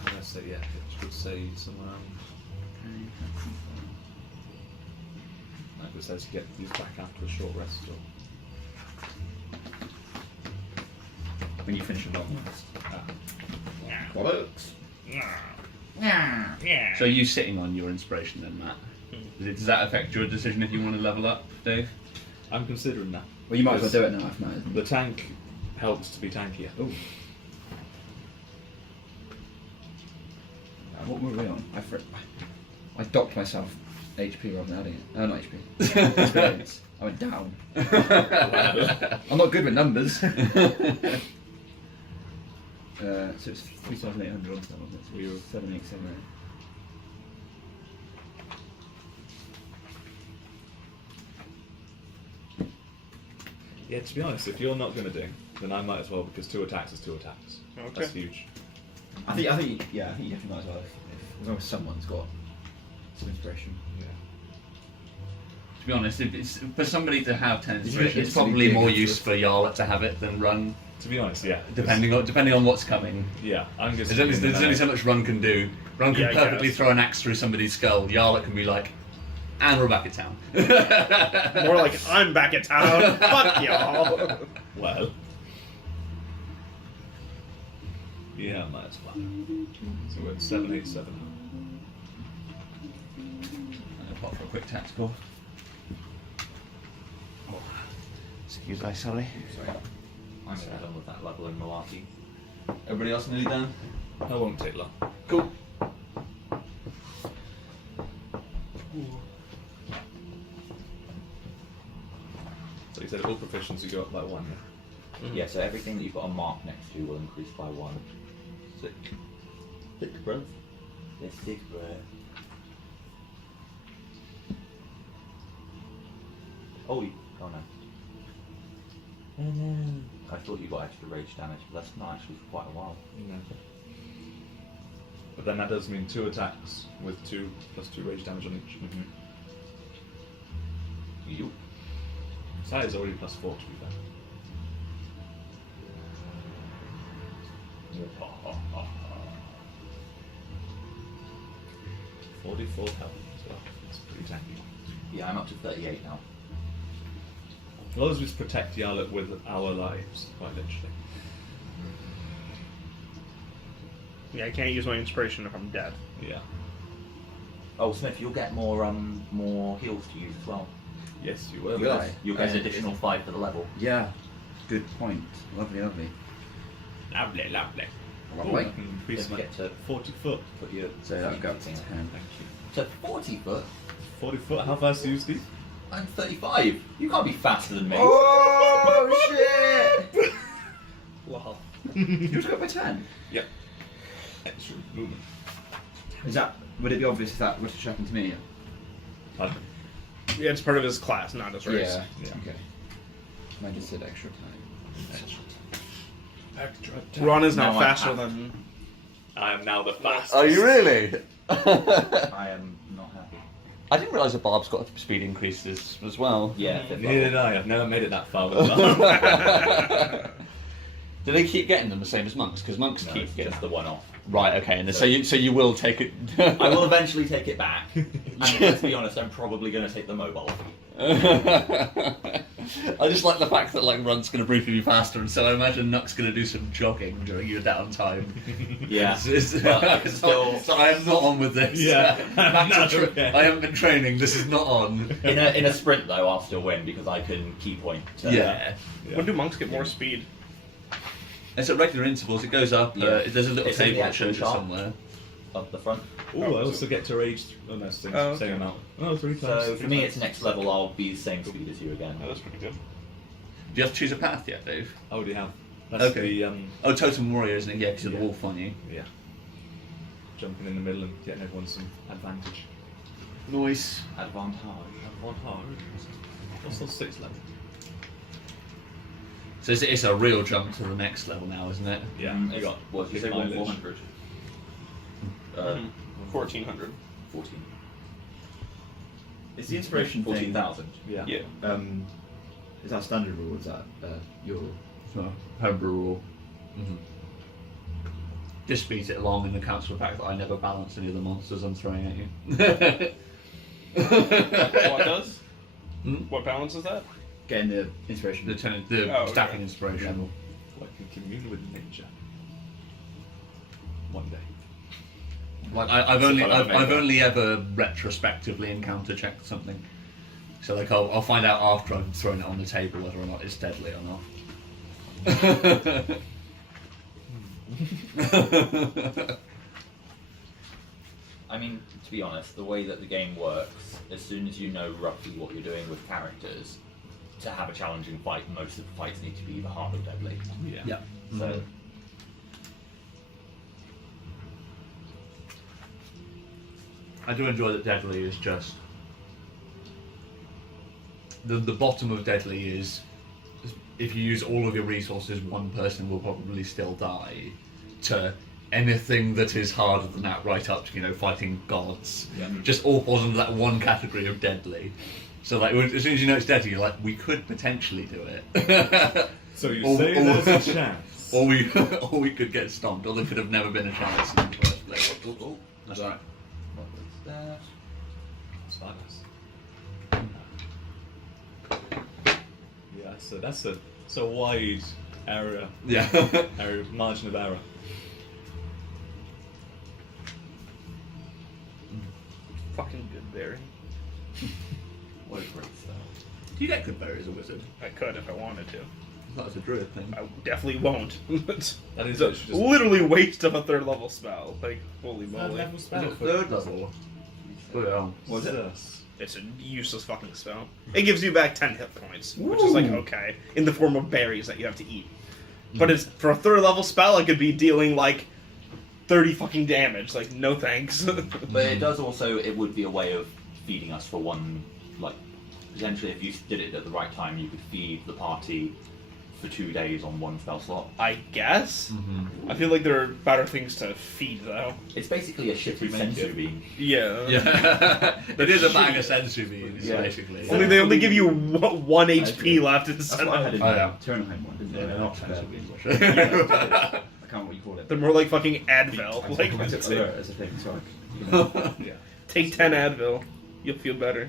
I say yeah, it should say somewhere around. Like it says, get these back after a short rest. Or, When you finish a long rest. ah. Bollocks. So are you sitting on your inspiration then, Matt? Does that affect your decision if you want to level up, Dave? I'm considering that. Well, you might as well do it now if Matt isn't. The tank helps to be tankier. Oh. What were we on? I docked myself HP rather than adding it. Oh, not HP. Experience. I went down. I'm not good with numbers. So it's 3,800 on that, wasn't it? So we were 7,878. Yeah, to be honest, if you're not going to do, then I might as well, because 2 attacks is 2 attacks. Okay. That's huge. I think you definitely might as well. As long as someone's got some inspiration. Yeah. To be honest, if it's, for somebody to have 10 It's inspiration, it's really probably big more into use it. for Yarlet to have it than Run, To be honest, yeah. depending on what's coming. Yeah, I'm just. There's only so much Run can do. Run can Yeah, I perfectly guess. throw an axe through somebody's skull. Yarlet can be like, and we're back at town. More like, I'm back at town. Fuck y'all. Well. Yeah, might as well. So we're at 787. Pop for a quick tactical. Excuse me, sorry. Sorry. I'm done with that level in malarkey. Everybody else nearly done? That won't take long. Cool. So you said all proficiency go up by 1, yeah? Yeah, so everything that you've got a mark next to will increase by 1. Sick. Sick, bro. They're sick, bro. Oh, oh no. Oh no. I thought you got extra rage damage, but that's not actually for quite a while. No. But then that does mean 2 attacks with 2 plus 2 rage damage on each. You. So that is already plus 4 to be fair. 44 health as well. That's pretty tanky. Yeah, I'm up to 38 now. As long as we just protect Yarlet with our lives, quite literally. Yeah, I can't use my inspiration if I'm dead. Yeah. Oh, Smith, you'll get more heals to use as well. Yes, you will. Will I? You'll get an additional 5 for the level. Yeah. Good point. Lovely, lovely. Lovely, lovely. Lovely. I can increase Don't my forget to 40 foot. put your So that'll go up to thing. 10. Thank you. So 40 foot? 40 foot, how fast do you use these? I'm 35. You can't be faster than me. Oh shit! Lol. You just got by 10. Yep. Extra movement. Would it be obvious if that was to happen to me? Pardon? Yeah, it's part of his class, not his race. Yeah. Okay. I just said extra time. Extra Ron is now No, I faster have. than. I am now the fastest. Are you really? I am not happy. I didn't realise that Barb's got speed increases as well. Yeah, fifth Neither did level. I. I've never made it that far with that. Do they keep getting them the same as monks? Because monks No, keep it's getting just the one off. Right, okay, and so you will take it. I will eventually take it back. And let's be honest, I'm probably going to take the mobile. I just like the fact that like Run's going to briefly be faster, and so I imagine Nuck's going to do some jogging during your downtime. Yeah. But still- so I am not on with this. Yeah. Back to No, tra- okay. I haven't been training. This is not on. In a sprint though, I'll still win because I can key point. To Yeah. When do monks get more speed? It's at regular intervals. It goes up. Yeah. There's a little It's in the table that actual shows it chart. somewhere. Up the front. Oh, I also get to rage. Oh no, same, Oh, okay. same amount. Oh, 3 times. So for 3 me, times. it's next level. I'll be the same speed as you again. Oh, that's pretty good. Do you have to choose a path yet, Dave? I already have. That's Okay. the Oh, Totem Warrior, isn't it? Yeah, because of the Yeah. wolf on you. yeah. Jumping in the middle and getting everyone some advantage. Nice. Advantage. Also 6 level. So it's a real jump to the next level now, isn't it? Yeah. It's, what did you say? mileage. 400. 1400. 14. Is the inspiration thing? 14,000. Yeah. Yeah. Is that standard rule? Or is that your? So, homebrew rule. Just speeds it along and accounts for the fact that I never balance any of the monsters I'm throwing at you. What does? Hmm? What balance is that? Getting the inspiration. the Oh, okay. stacking inspiration. I can commune with nature. One day. Like I've only ever retrospectively encounter checked something. So like I'll find out after I've thrown it on the table whether or not it's deadly or not. I mean, to be honest, the way that the game works, as soon as you know roughly what you're doing with characters, to have a challenging fight, most of the fights need to be either hard or deadly. Yeah. So, I do enjoy that deadly is just the bottom of deadly is if you use all of your resources, one person will probably still die. To anything that is harder than that, right up to fighting gods, just all falls into that one category of deadly. So like as soon as you know it's deadly, you're like, we could potentially do it. So you say there's a chance. Or we could get stomped, or there could have never been a chance in the first place. Oh, that's right. what was that? Yeah, so that's a wide area, Yeah. margin of error. Fucking good berry. What a great spell. Do you get good berry as a wizard? I could if I wanted to. That's a druid thing. I definitely won't. That is It's literally just literally waste of a 3rd level spell. Like, holy third moly. level spell. Third level. Oh yeah. What's this? It's a useless fucking spell. It gives you back 10 hit points, which is like okay, in the form of berries that you have to eat. But it's for a 3rd level spell, I could be dealing like 30 fucking damage. Like, no thanks. But it does also, it would be a way of feeding us for one, like, potentially if you did it at the right time, you could feed the party for 2 days on one spell slot. I guess. I feel like there are better things to feed though. It's basically a shitty make sensu it. beam. Yeah. Yeah. It is a bag of sensu beans, basically. Only they only give you 1 HP left That's instead what I of. had in Oh, yeah. Turnheim one, didn't Yeah, I? they're not Fair. sensu beans. I can't remember what you call it. They're more like fucking Advil. I Like, took alert as a thing, so I, Yeah. take 10 Advil, you'll feel better.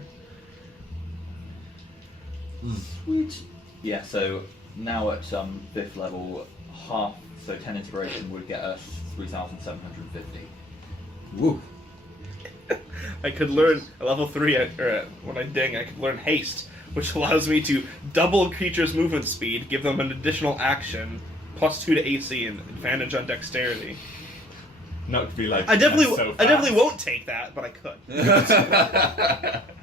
Sweet. Yeah, so now at 5th level, half, so 10 inspiration would get us 3,750. Woo. I could learn at level 3, when I ding, I could learn haste, which allows me to double a creature's movement speed, give them an additional action, +2 to AC, and advantage on dexterity. Not to be like. I definitely fast. won't take that, but I could.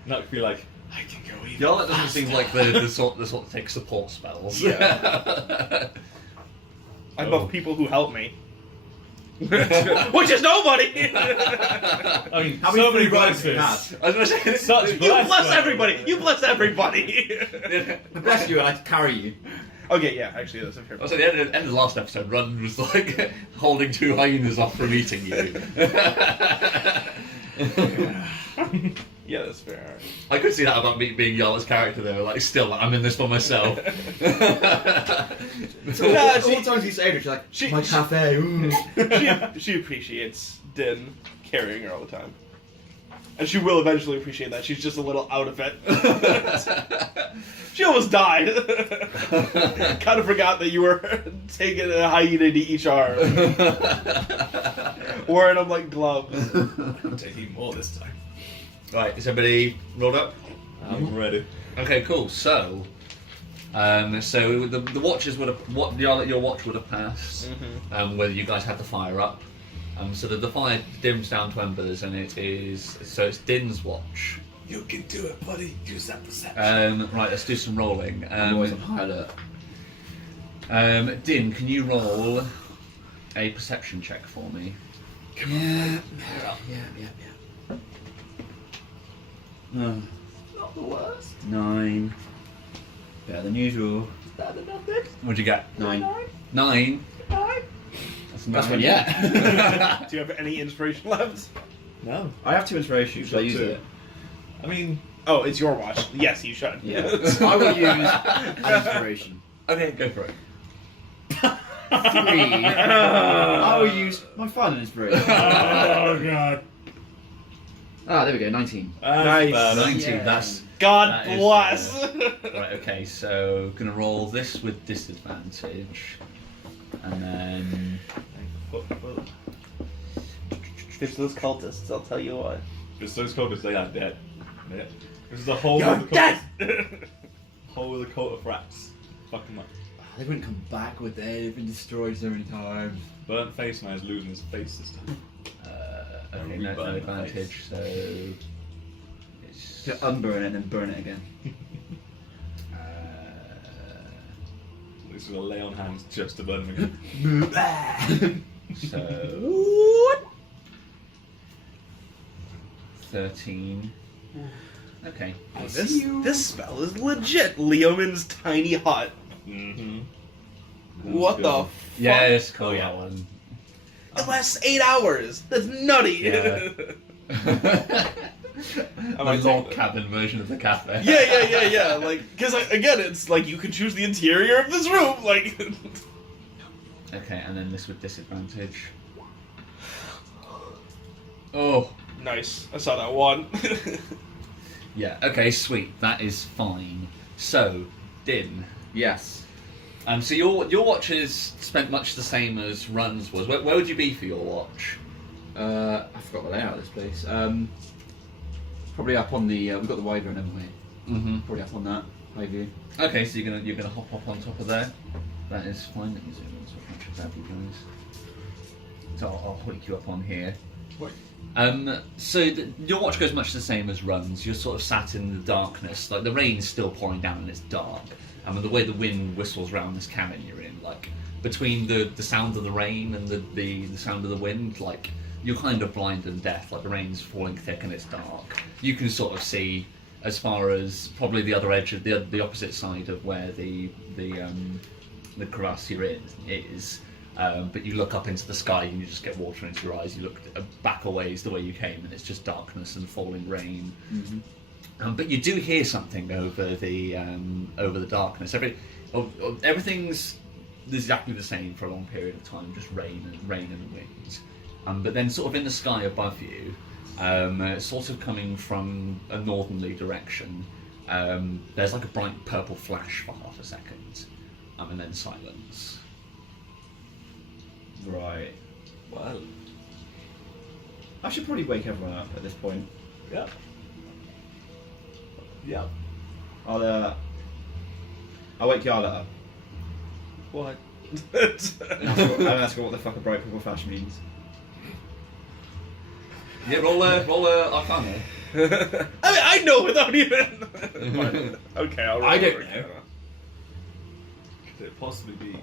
Not to be like. I can go even. Y'all, that doesn't seem like the sort that take support spells. Yeah. I Oh. buff people who help me. Which is nobody! I mean, How so many many blessings you blessings. I was going to say, Such You blessed bless ones. everybody! You bless everybody! Bless you, and I carry you. Okay, yeah, actually, that's a fair I was point. at the end of the last episode, Run was like holding 2 hyenas off from eating you. Yeah, that's fair. I could see that about me being Yarla's character though, like still, I'm in this for myself. So Nah, all she- the times you say it, she's like, she- my cafe, ooh. she appreciates Din carrying her all the time. And she will eventually appreciate that. She's just a little out of it. She almost died. Kind of forgot that you were taking a hyena to each arm. Wearing them like gloves. I'm taking more this time. Right, is everybody rolled up? I'm ready. Okay, cool. So, so the watches would have your watch would have passed. Whether you guys had the fire up. So the fire dims down to embers, and it's Din's watch. You can do it, buddy. Use that perception. Right, let's do some rolling. I'm always on high alert. Din, can you roll a perception check for me? Yeah. Not the worst. 9. Better than usual. Better than nothing. What'd you get? 9. 9. That's one yet. Do you have any inspiration left? No. I have 2 inspiration. Should I use 2. it? I mean, Oh, it's your watch. Yes, you should. Yeah. I will use an inspiration. Okay, go for it. 3. I will use my final inspiration. oh god. Ah, there we go. 19. Nice. 19. Yeah. That's God That is, bless. right. Okay, so gonna roll this with disadvantage, and then There's those cultists, I'll tell you what. Just those cultists, they are dead. Yeah. This is the whole You're of the dead! whole of the cult of rats. Fuck them up. They wouldn't come back, would they? They've been destroyed so many times. Burnt Face Man is losing his face this time. Okay, no Reburn the advantage, so it's To unburn it and then burn it again. This is gonna lay on hands just to burn them again. so 13. Okay. This spell is legit. Leoman's tiny hut. Mm-hmm. What the fuck? Yes, call that one. It lasts 8 hours. That's nutty. Yeah. I The might log take that. cabin version of the cafe. Yeah. Like, because again, it's like you can choose the interior of this room. Like, Okay, and then this with disadvantage. Oh. nice. I saw that one. Yeah, okay, sweet. That is fine. So, Din. Yes. So your watch is spent much the same as Run's was. Where would you be for your watch? I forgot the layout of this place. Probably up on the. We've got the wyvern, haven't we? Mm-hmm. Probably up on that high view. Okay, so you're gonna hop up on top of there. That is fine. Let me zoom in so I can grab you guys. So I'll hoik you up on here. Your watch goes much the same as Run's. You're sort of sat in the darkness. Like the rain's still pouring down and it's dark. The way the wind whistles around this cabin you're in, like between the sound of the rain and the sound of the wind, like you're kind of blind and deaf. Like the rain's falling thick and it's dark. You can sort of see as far as probably the other edge of the opposite side of where the crevasse you're in is. But you look up into the sky and you just get water into your eyes. You look back a ways the way you came and it's just darkness and falling rain. Mm-hmm. But you do hear something over the darkness. Everything's exactly the same for a long period of time, just rain and wind. But then sort of in the sky above you, sort of coming from a northerly direction, there's like a bright purple flash for half a second, and then silence. Right. Well, I should probably wake everyone up at this point. yeah. Yeah. I'll wake Yarla up. What? And ask her what the fuck a bright purple flash means. Yeah, roll Arcana. I know without even. Okay, I'll roll I don't Arcana. Could it possibly be?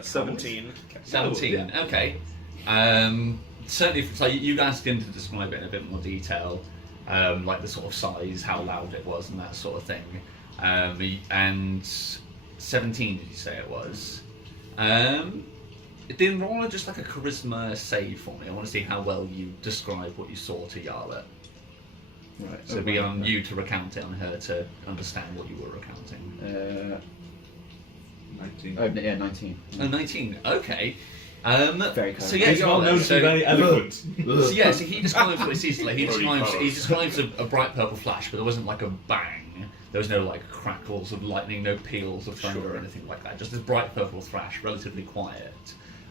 17. 17. Okay. Certainly, so you guys begin to describe it in a bit more detail, like the sort of size, how loud it was, and that sort of thing. And 17, did you say it was? Didn't roll just like a charisma save for me. I want to see how well you describe what you saw to Yarla. Right. So it'd be on you to recount it, on her to understand what you were recounting. 19. Oh, yeah, 19. Oh, 19. Okay. Very clever. So yeah, He's well known to be very eloquent. So yeah, so he describes what he sees. Like he Very describes a bright purple flash, but there wasn't like a bang. There was no like crackles of lightning, no peals of thunder or anything like that. Just this bright purple flash, relatively quiet.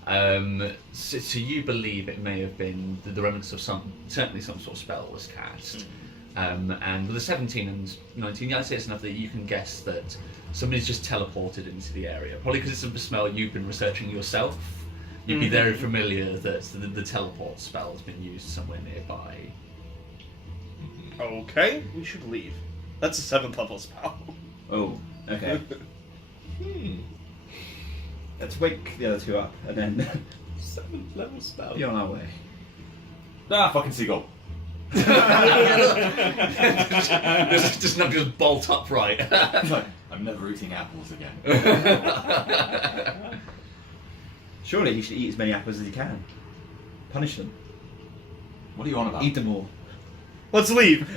So you believe it may have been the remnants of certainly some sort of spell was cast. And with the 17 and 19, yeah, I'd say it's enough that you can guess that somebody's just teleported into the area. Probably because it's a smell you've been researching yourself. You'd be very familiar that the teleport spell has been used somewhere nearby. Okay, we should leave. That's a 7th level spell. Oh, okay. Let's wake the other two up and then 7th level spell. be on our way. Ah, fucking seagull. just bolt upright. I'm never eating apples again. Surely he should eat as many apples as he can. Punish them. What are you on about? Eat them all. Let's leave.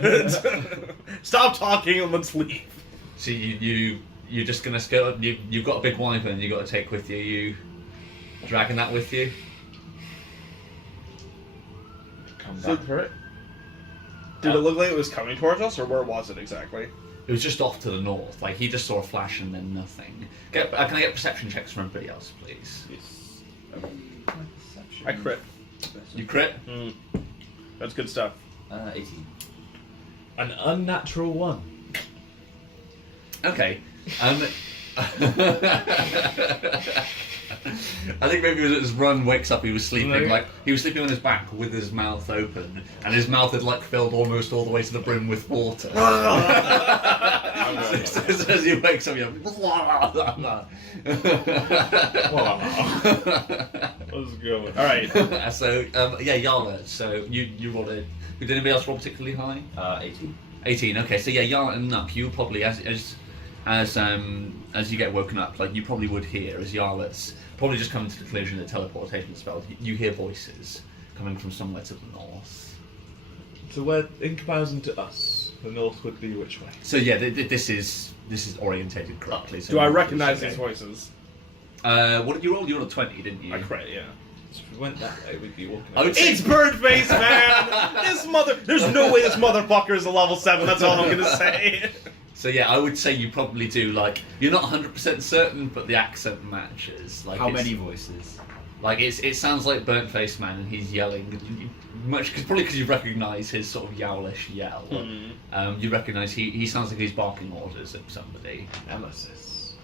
Stop talking and let's leave. So you're just gonna go. You've got a big wyvern you got to take with you. You dragging that with you? Come So, back. did it look like it was coming towards us, or where was it exactly? It was just off to the north. Like he just saw a flash and then nothing. Can I get perception checks from everybody else, please? Yes. I crit. You crit. That's good stuff. 18. An unnatural 1. Okay. I think maybe as Run wakes up, he was sleeping he was sleeping on his back with his mouth open, and his mouth had like filled almost all the way to the brim with water. So as he wakes up, you're Let's go. All right. So yeah, Yarla. So you rolled it. Did anybody else roll particularly high? 18. 18. Okay, so yeah, Yarla and Nuck, you probably as you get woken up, like you probably would hear as Yarla's probably just coming to the conclusion that teleportation spells. You hear voices coming from somewhere to the north. So where, in comparison to us, the north would be which way? So yeah, this is orientated correctly. So Do I recognize these voices? What did you roll? You rolled a 20, didn't you? I crit, yeah. So if we went that way, we'd be walking. I would say It's Birdface, man! There's no way this motherfucker is a level 7, that's all I'm gonna say. So yeah, I would say you probably do, like, you're not 100% certain, but the accent matches. Like, How many voices? Like, it sounds like Burnt Face Man, and he's yelling, probably because you recognise his sort of yowlish yell. You recognise he sounds like he's barking orders at somebody. Nemesis.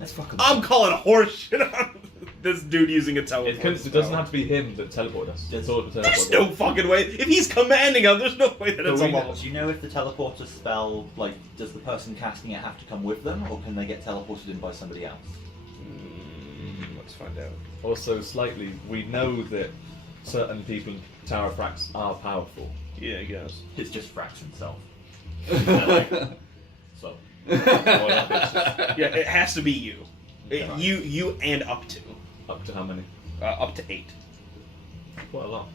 Let's fuck him. I'm calling horseshit on this dude using a teleport. It doesn't have to be him that teleported us. It's all the There's no fucking way. If he's commanding him, there's no way that it's a level. Do you know if the teleporter spell, like, does the person casting it have to come with them, or can they get teleported in by somebody else? Let's find out. Also, slightly, we know that certain people in Tower of Frax are powerful. Yeah, I guess. It's just Frax himself. So. Yeah, it has to be you. You and up to. Up to how many? Up to 8. Quite a lot.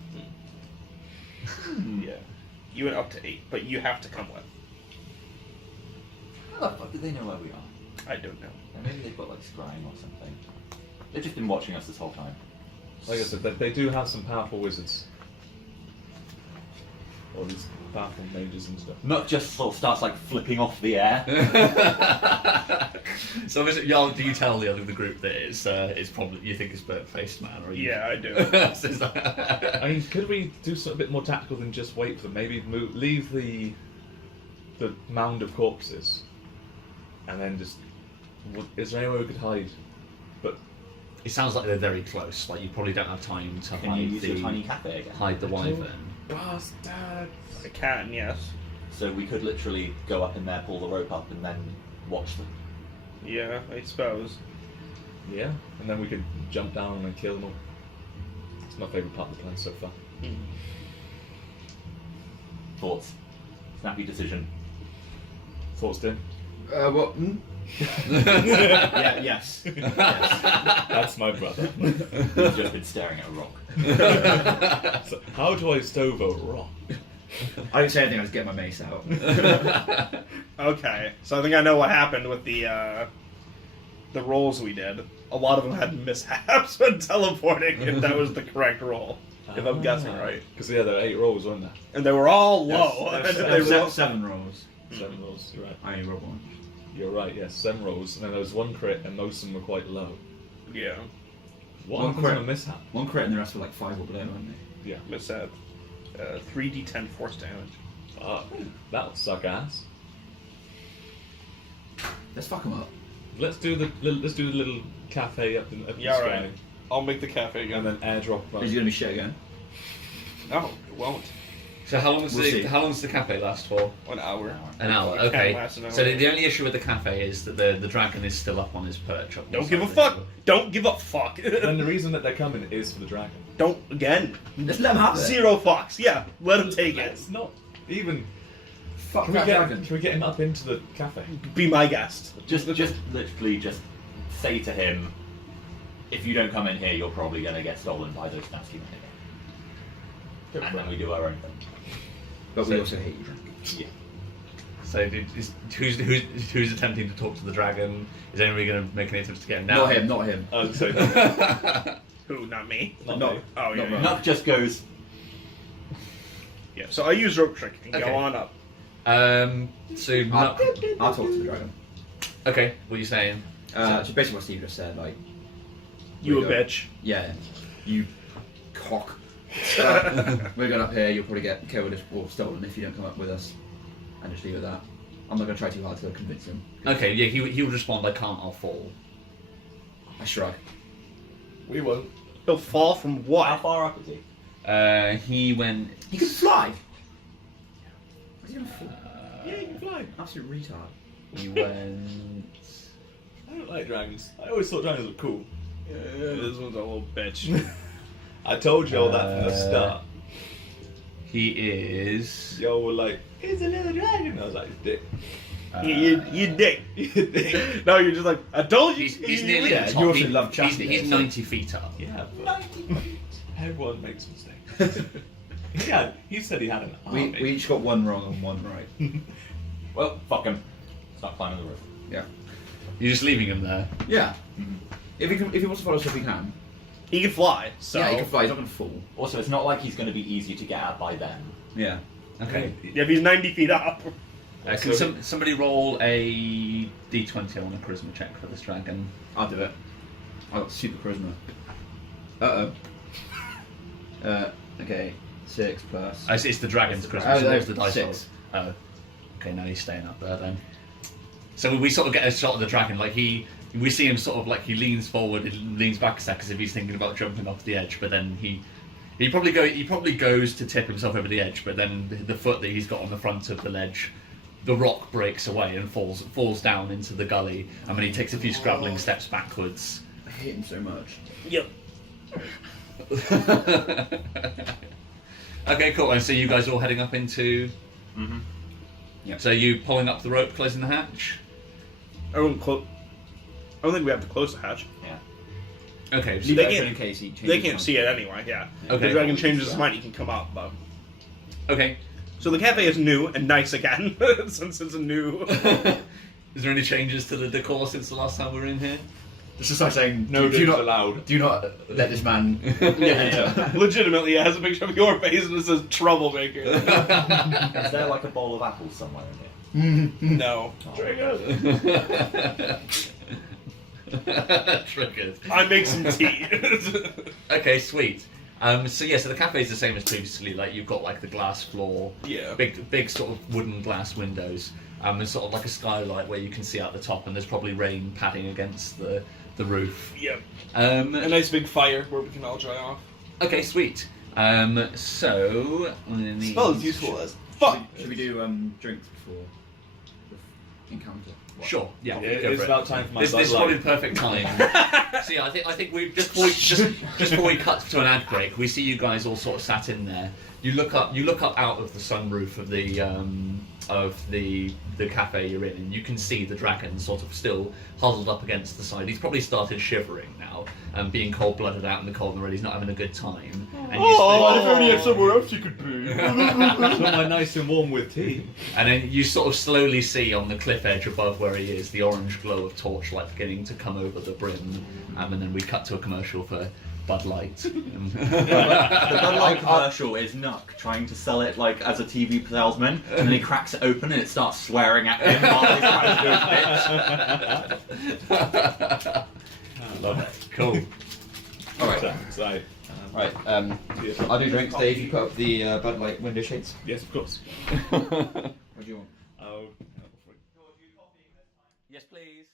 Yeah. You and up to 8, but you have to come with. How the fuck do they know where we are? I don't know. Maybe they've got like scrying or something. They've just been watching us this whole time. Like I said, they do have some powerful wizards. All these powerful mages and stuff. Not just sort of starts like flipping off the air. So y'all, do you tell the other the group that it's probably, you think it's Burnt Faced Man, or you? Yeah, I do. I mean, could we do something a bit more tactical than just wait for them? Maybe leave the mound of corpses, and then just. Is there anywhere we could hide? But It sounds like they're very close. Like you probably don't have time to Can you use your tiny cafe again? hide the wyvern. bastard. I can, yes. So we could literally go up in there, pull the rope up, and then watch them. Yeah, I suppose. Yeah, and then we could jump down and kill them all. It's my favourite part of the plan so far. Thoughts? Snappy decision. Thoughts, Tim? What? Yeah, yes. Yes. That's my brother. He's just been staring at a rock. So, how do I stove a rock? I didn't say anything, I was getting my mace out. Okay, so I think I know what happened with the rolls we did. A lot of them had mishaps when teleporting, if that was the correct roll. If I'm guessing right. Because there were 8 rolls, weren't there? And they were all low. Yes, And yes, they There were were 7 rolls. 7 rolls, you're right. I only rolled 1. You're right, yes, 7 rolls, and then there was 1 crit, and most of them were quite low. Yeah, What One happens on a crit. mishap? 1 crit and the rest were like 5 or below, weren't they? Yeah. mishap. 3d10 force damage. That'll suck ass. Let's fuck them up. Let's do the little cafe up in the Yeah, sky, right. I'll make the cafe and again. then airdrop. Is it going to be shit again? No, it won't. So how long does We'll see. how long does the cafe last for? 1 hour. An hour. It can't Okay. last an hour. So the only issue with the cafe is that the dragon is still up on his perch. Up on Don't the give a side of fuck. the hill. Don't give a fuck. And the reason that they're coming is for the dragon. Don't again. Let's let them have it. 0 fucks. Yeah, let him take it. It's not even. Fuck Can that we dragon. get him up into the cafe? Be my guest. Just literally just say to him, if you don't come in here, you're probably going to get stolen by those nasty men again. And then we do our own thing. But we So- also hate you. Yeah. So who's attempting to talk to the dragon? Is anybody going to make any attempts to get him down? Not him, not him. I would say no. Who? Not me. Not No. me. Oh yeah. Not yeah. me. Nuck just goes, Yeah. So I use rope trick and Okay. go on up. So I'll talk to the dragon. okay, what are you saying? Just basically what Steve just said, like, You a we go- bitch. Yeah, you cock. We're going up here. You'll probably get killed or stolen if you don't come up with us, and just leave it at that. I'm not going to try too hard to convince him. Okay, yeah, he would respond, I can't, I'll fall. I shrug. We won't. He'll fall from How what? far up is he? He went. He can fly. Is he gonna fall? Yeah, you can fly. Absolute retard. He went. I don't like dragons. I always thought dragons were cool. This one's a little bitch. I told you all that from the start. He is. Y'all were like, it's a little dragon. I was like, dick. You dick. No, you're just like, I told you. He's nearly Yeah, the you top. also love chatting He's there, so- 90 feet up. Yeah, but everyone makes mistakes. He said he had an army. We each got one wrong and one right. Well, fuck him. Start climbing the roof. Yeah. You're just leaving him there. Yeah. If he wants to follow us, if he can. He can fly, so. Yeah, he can fly. He's not gonna fall. Also, it's not like he's going to be easy to get at by them. Yeah. Okay. Yeah, if he's 90 feet up. Can somebody roll a d20 on a charisma check for this dragon? I'll do it. I got super charisma. Okay. 6 plus. It's the dragon's charisma. Oh, So no, what's the dice 6. roll? Oh. Okay, now he's staying up there then. So we sort of get a shot of the dragon, like we see him sort of like he leans forward, he leans back a sec as if he's thinking about jumping off the edge, but then he probably goes to tip himself over the edge, but then the foot that he's got on the front of the ledge, the rock breaks away and falls down into the gully, and when he takes a few scrabbling steps backwards. I hate him so much. Yep. Okay, cool. And so you guys are all heading up into. Mm-hmm. Yep. So you pulling up the rope, closing the hatch. I don't think we have to close the hatch. Yeah. Okay. So Leave They it open can't- in case he changes They can't mind. see it anyway, yeah. Okay. The dragon changes his mind, he can come up, but. okay. So the cafe is new and nice again, since it's a new. Is there any changes to the decor since the last time we were in here? It's just like saying, No do drinks not allowed. Do not let this man. Legitimately, it has a picture of your face and it says troublemaker. Is there like a bowl of apples somewhere in here? No. Triggered. I make some tea. Okay, sweet. So the cafe is the same as previously. Like you've got like the glass floor, Yeah. big sort of wooden glass windows, and sort of like a skylight where you can see out the top, and there's probably rain padding against the roof. Yep. A A nice big fire where we can all dry off. Okay, sweet. So Spell is useful as fuck. Should we do drinks before the encounter? Sure. Yeah. Yeah, go it's for it. about time for my This is Bud probably Light. the perfect time. See, I think we just before we cut to an ad break, we see you guys all sort of sat in there. You look up out of the sunroof of the cafe you're in, and you can see the dragon sort of still huddled up against the side. He's probably started shivering now, being cold-blooded out in the cold already. He's not having a good time. And you somewhere else you could be. Somewhere nice and warm with tea. And then you sort of slowly see on the cliff edge above where he is the orange glow of torchlight beginning to come over the brim, and then we cut to a commercial for Bud Light. The Bud Light commercial is Nuck trying to sell it like as a TV salesman, and then he cracks it open and it starts swearing at him while he's trying to do his pitch. Love it. Cool. Alright. So, Right. I'll do drinks. Dave, you put up the Bud Light window shades. yes, of course. What do you want? Oh. Yes, please.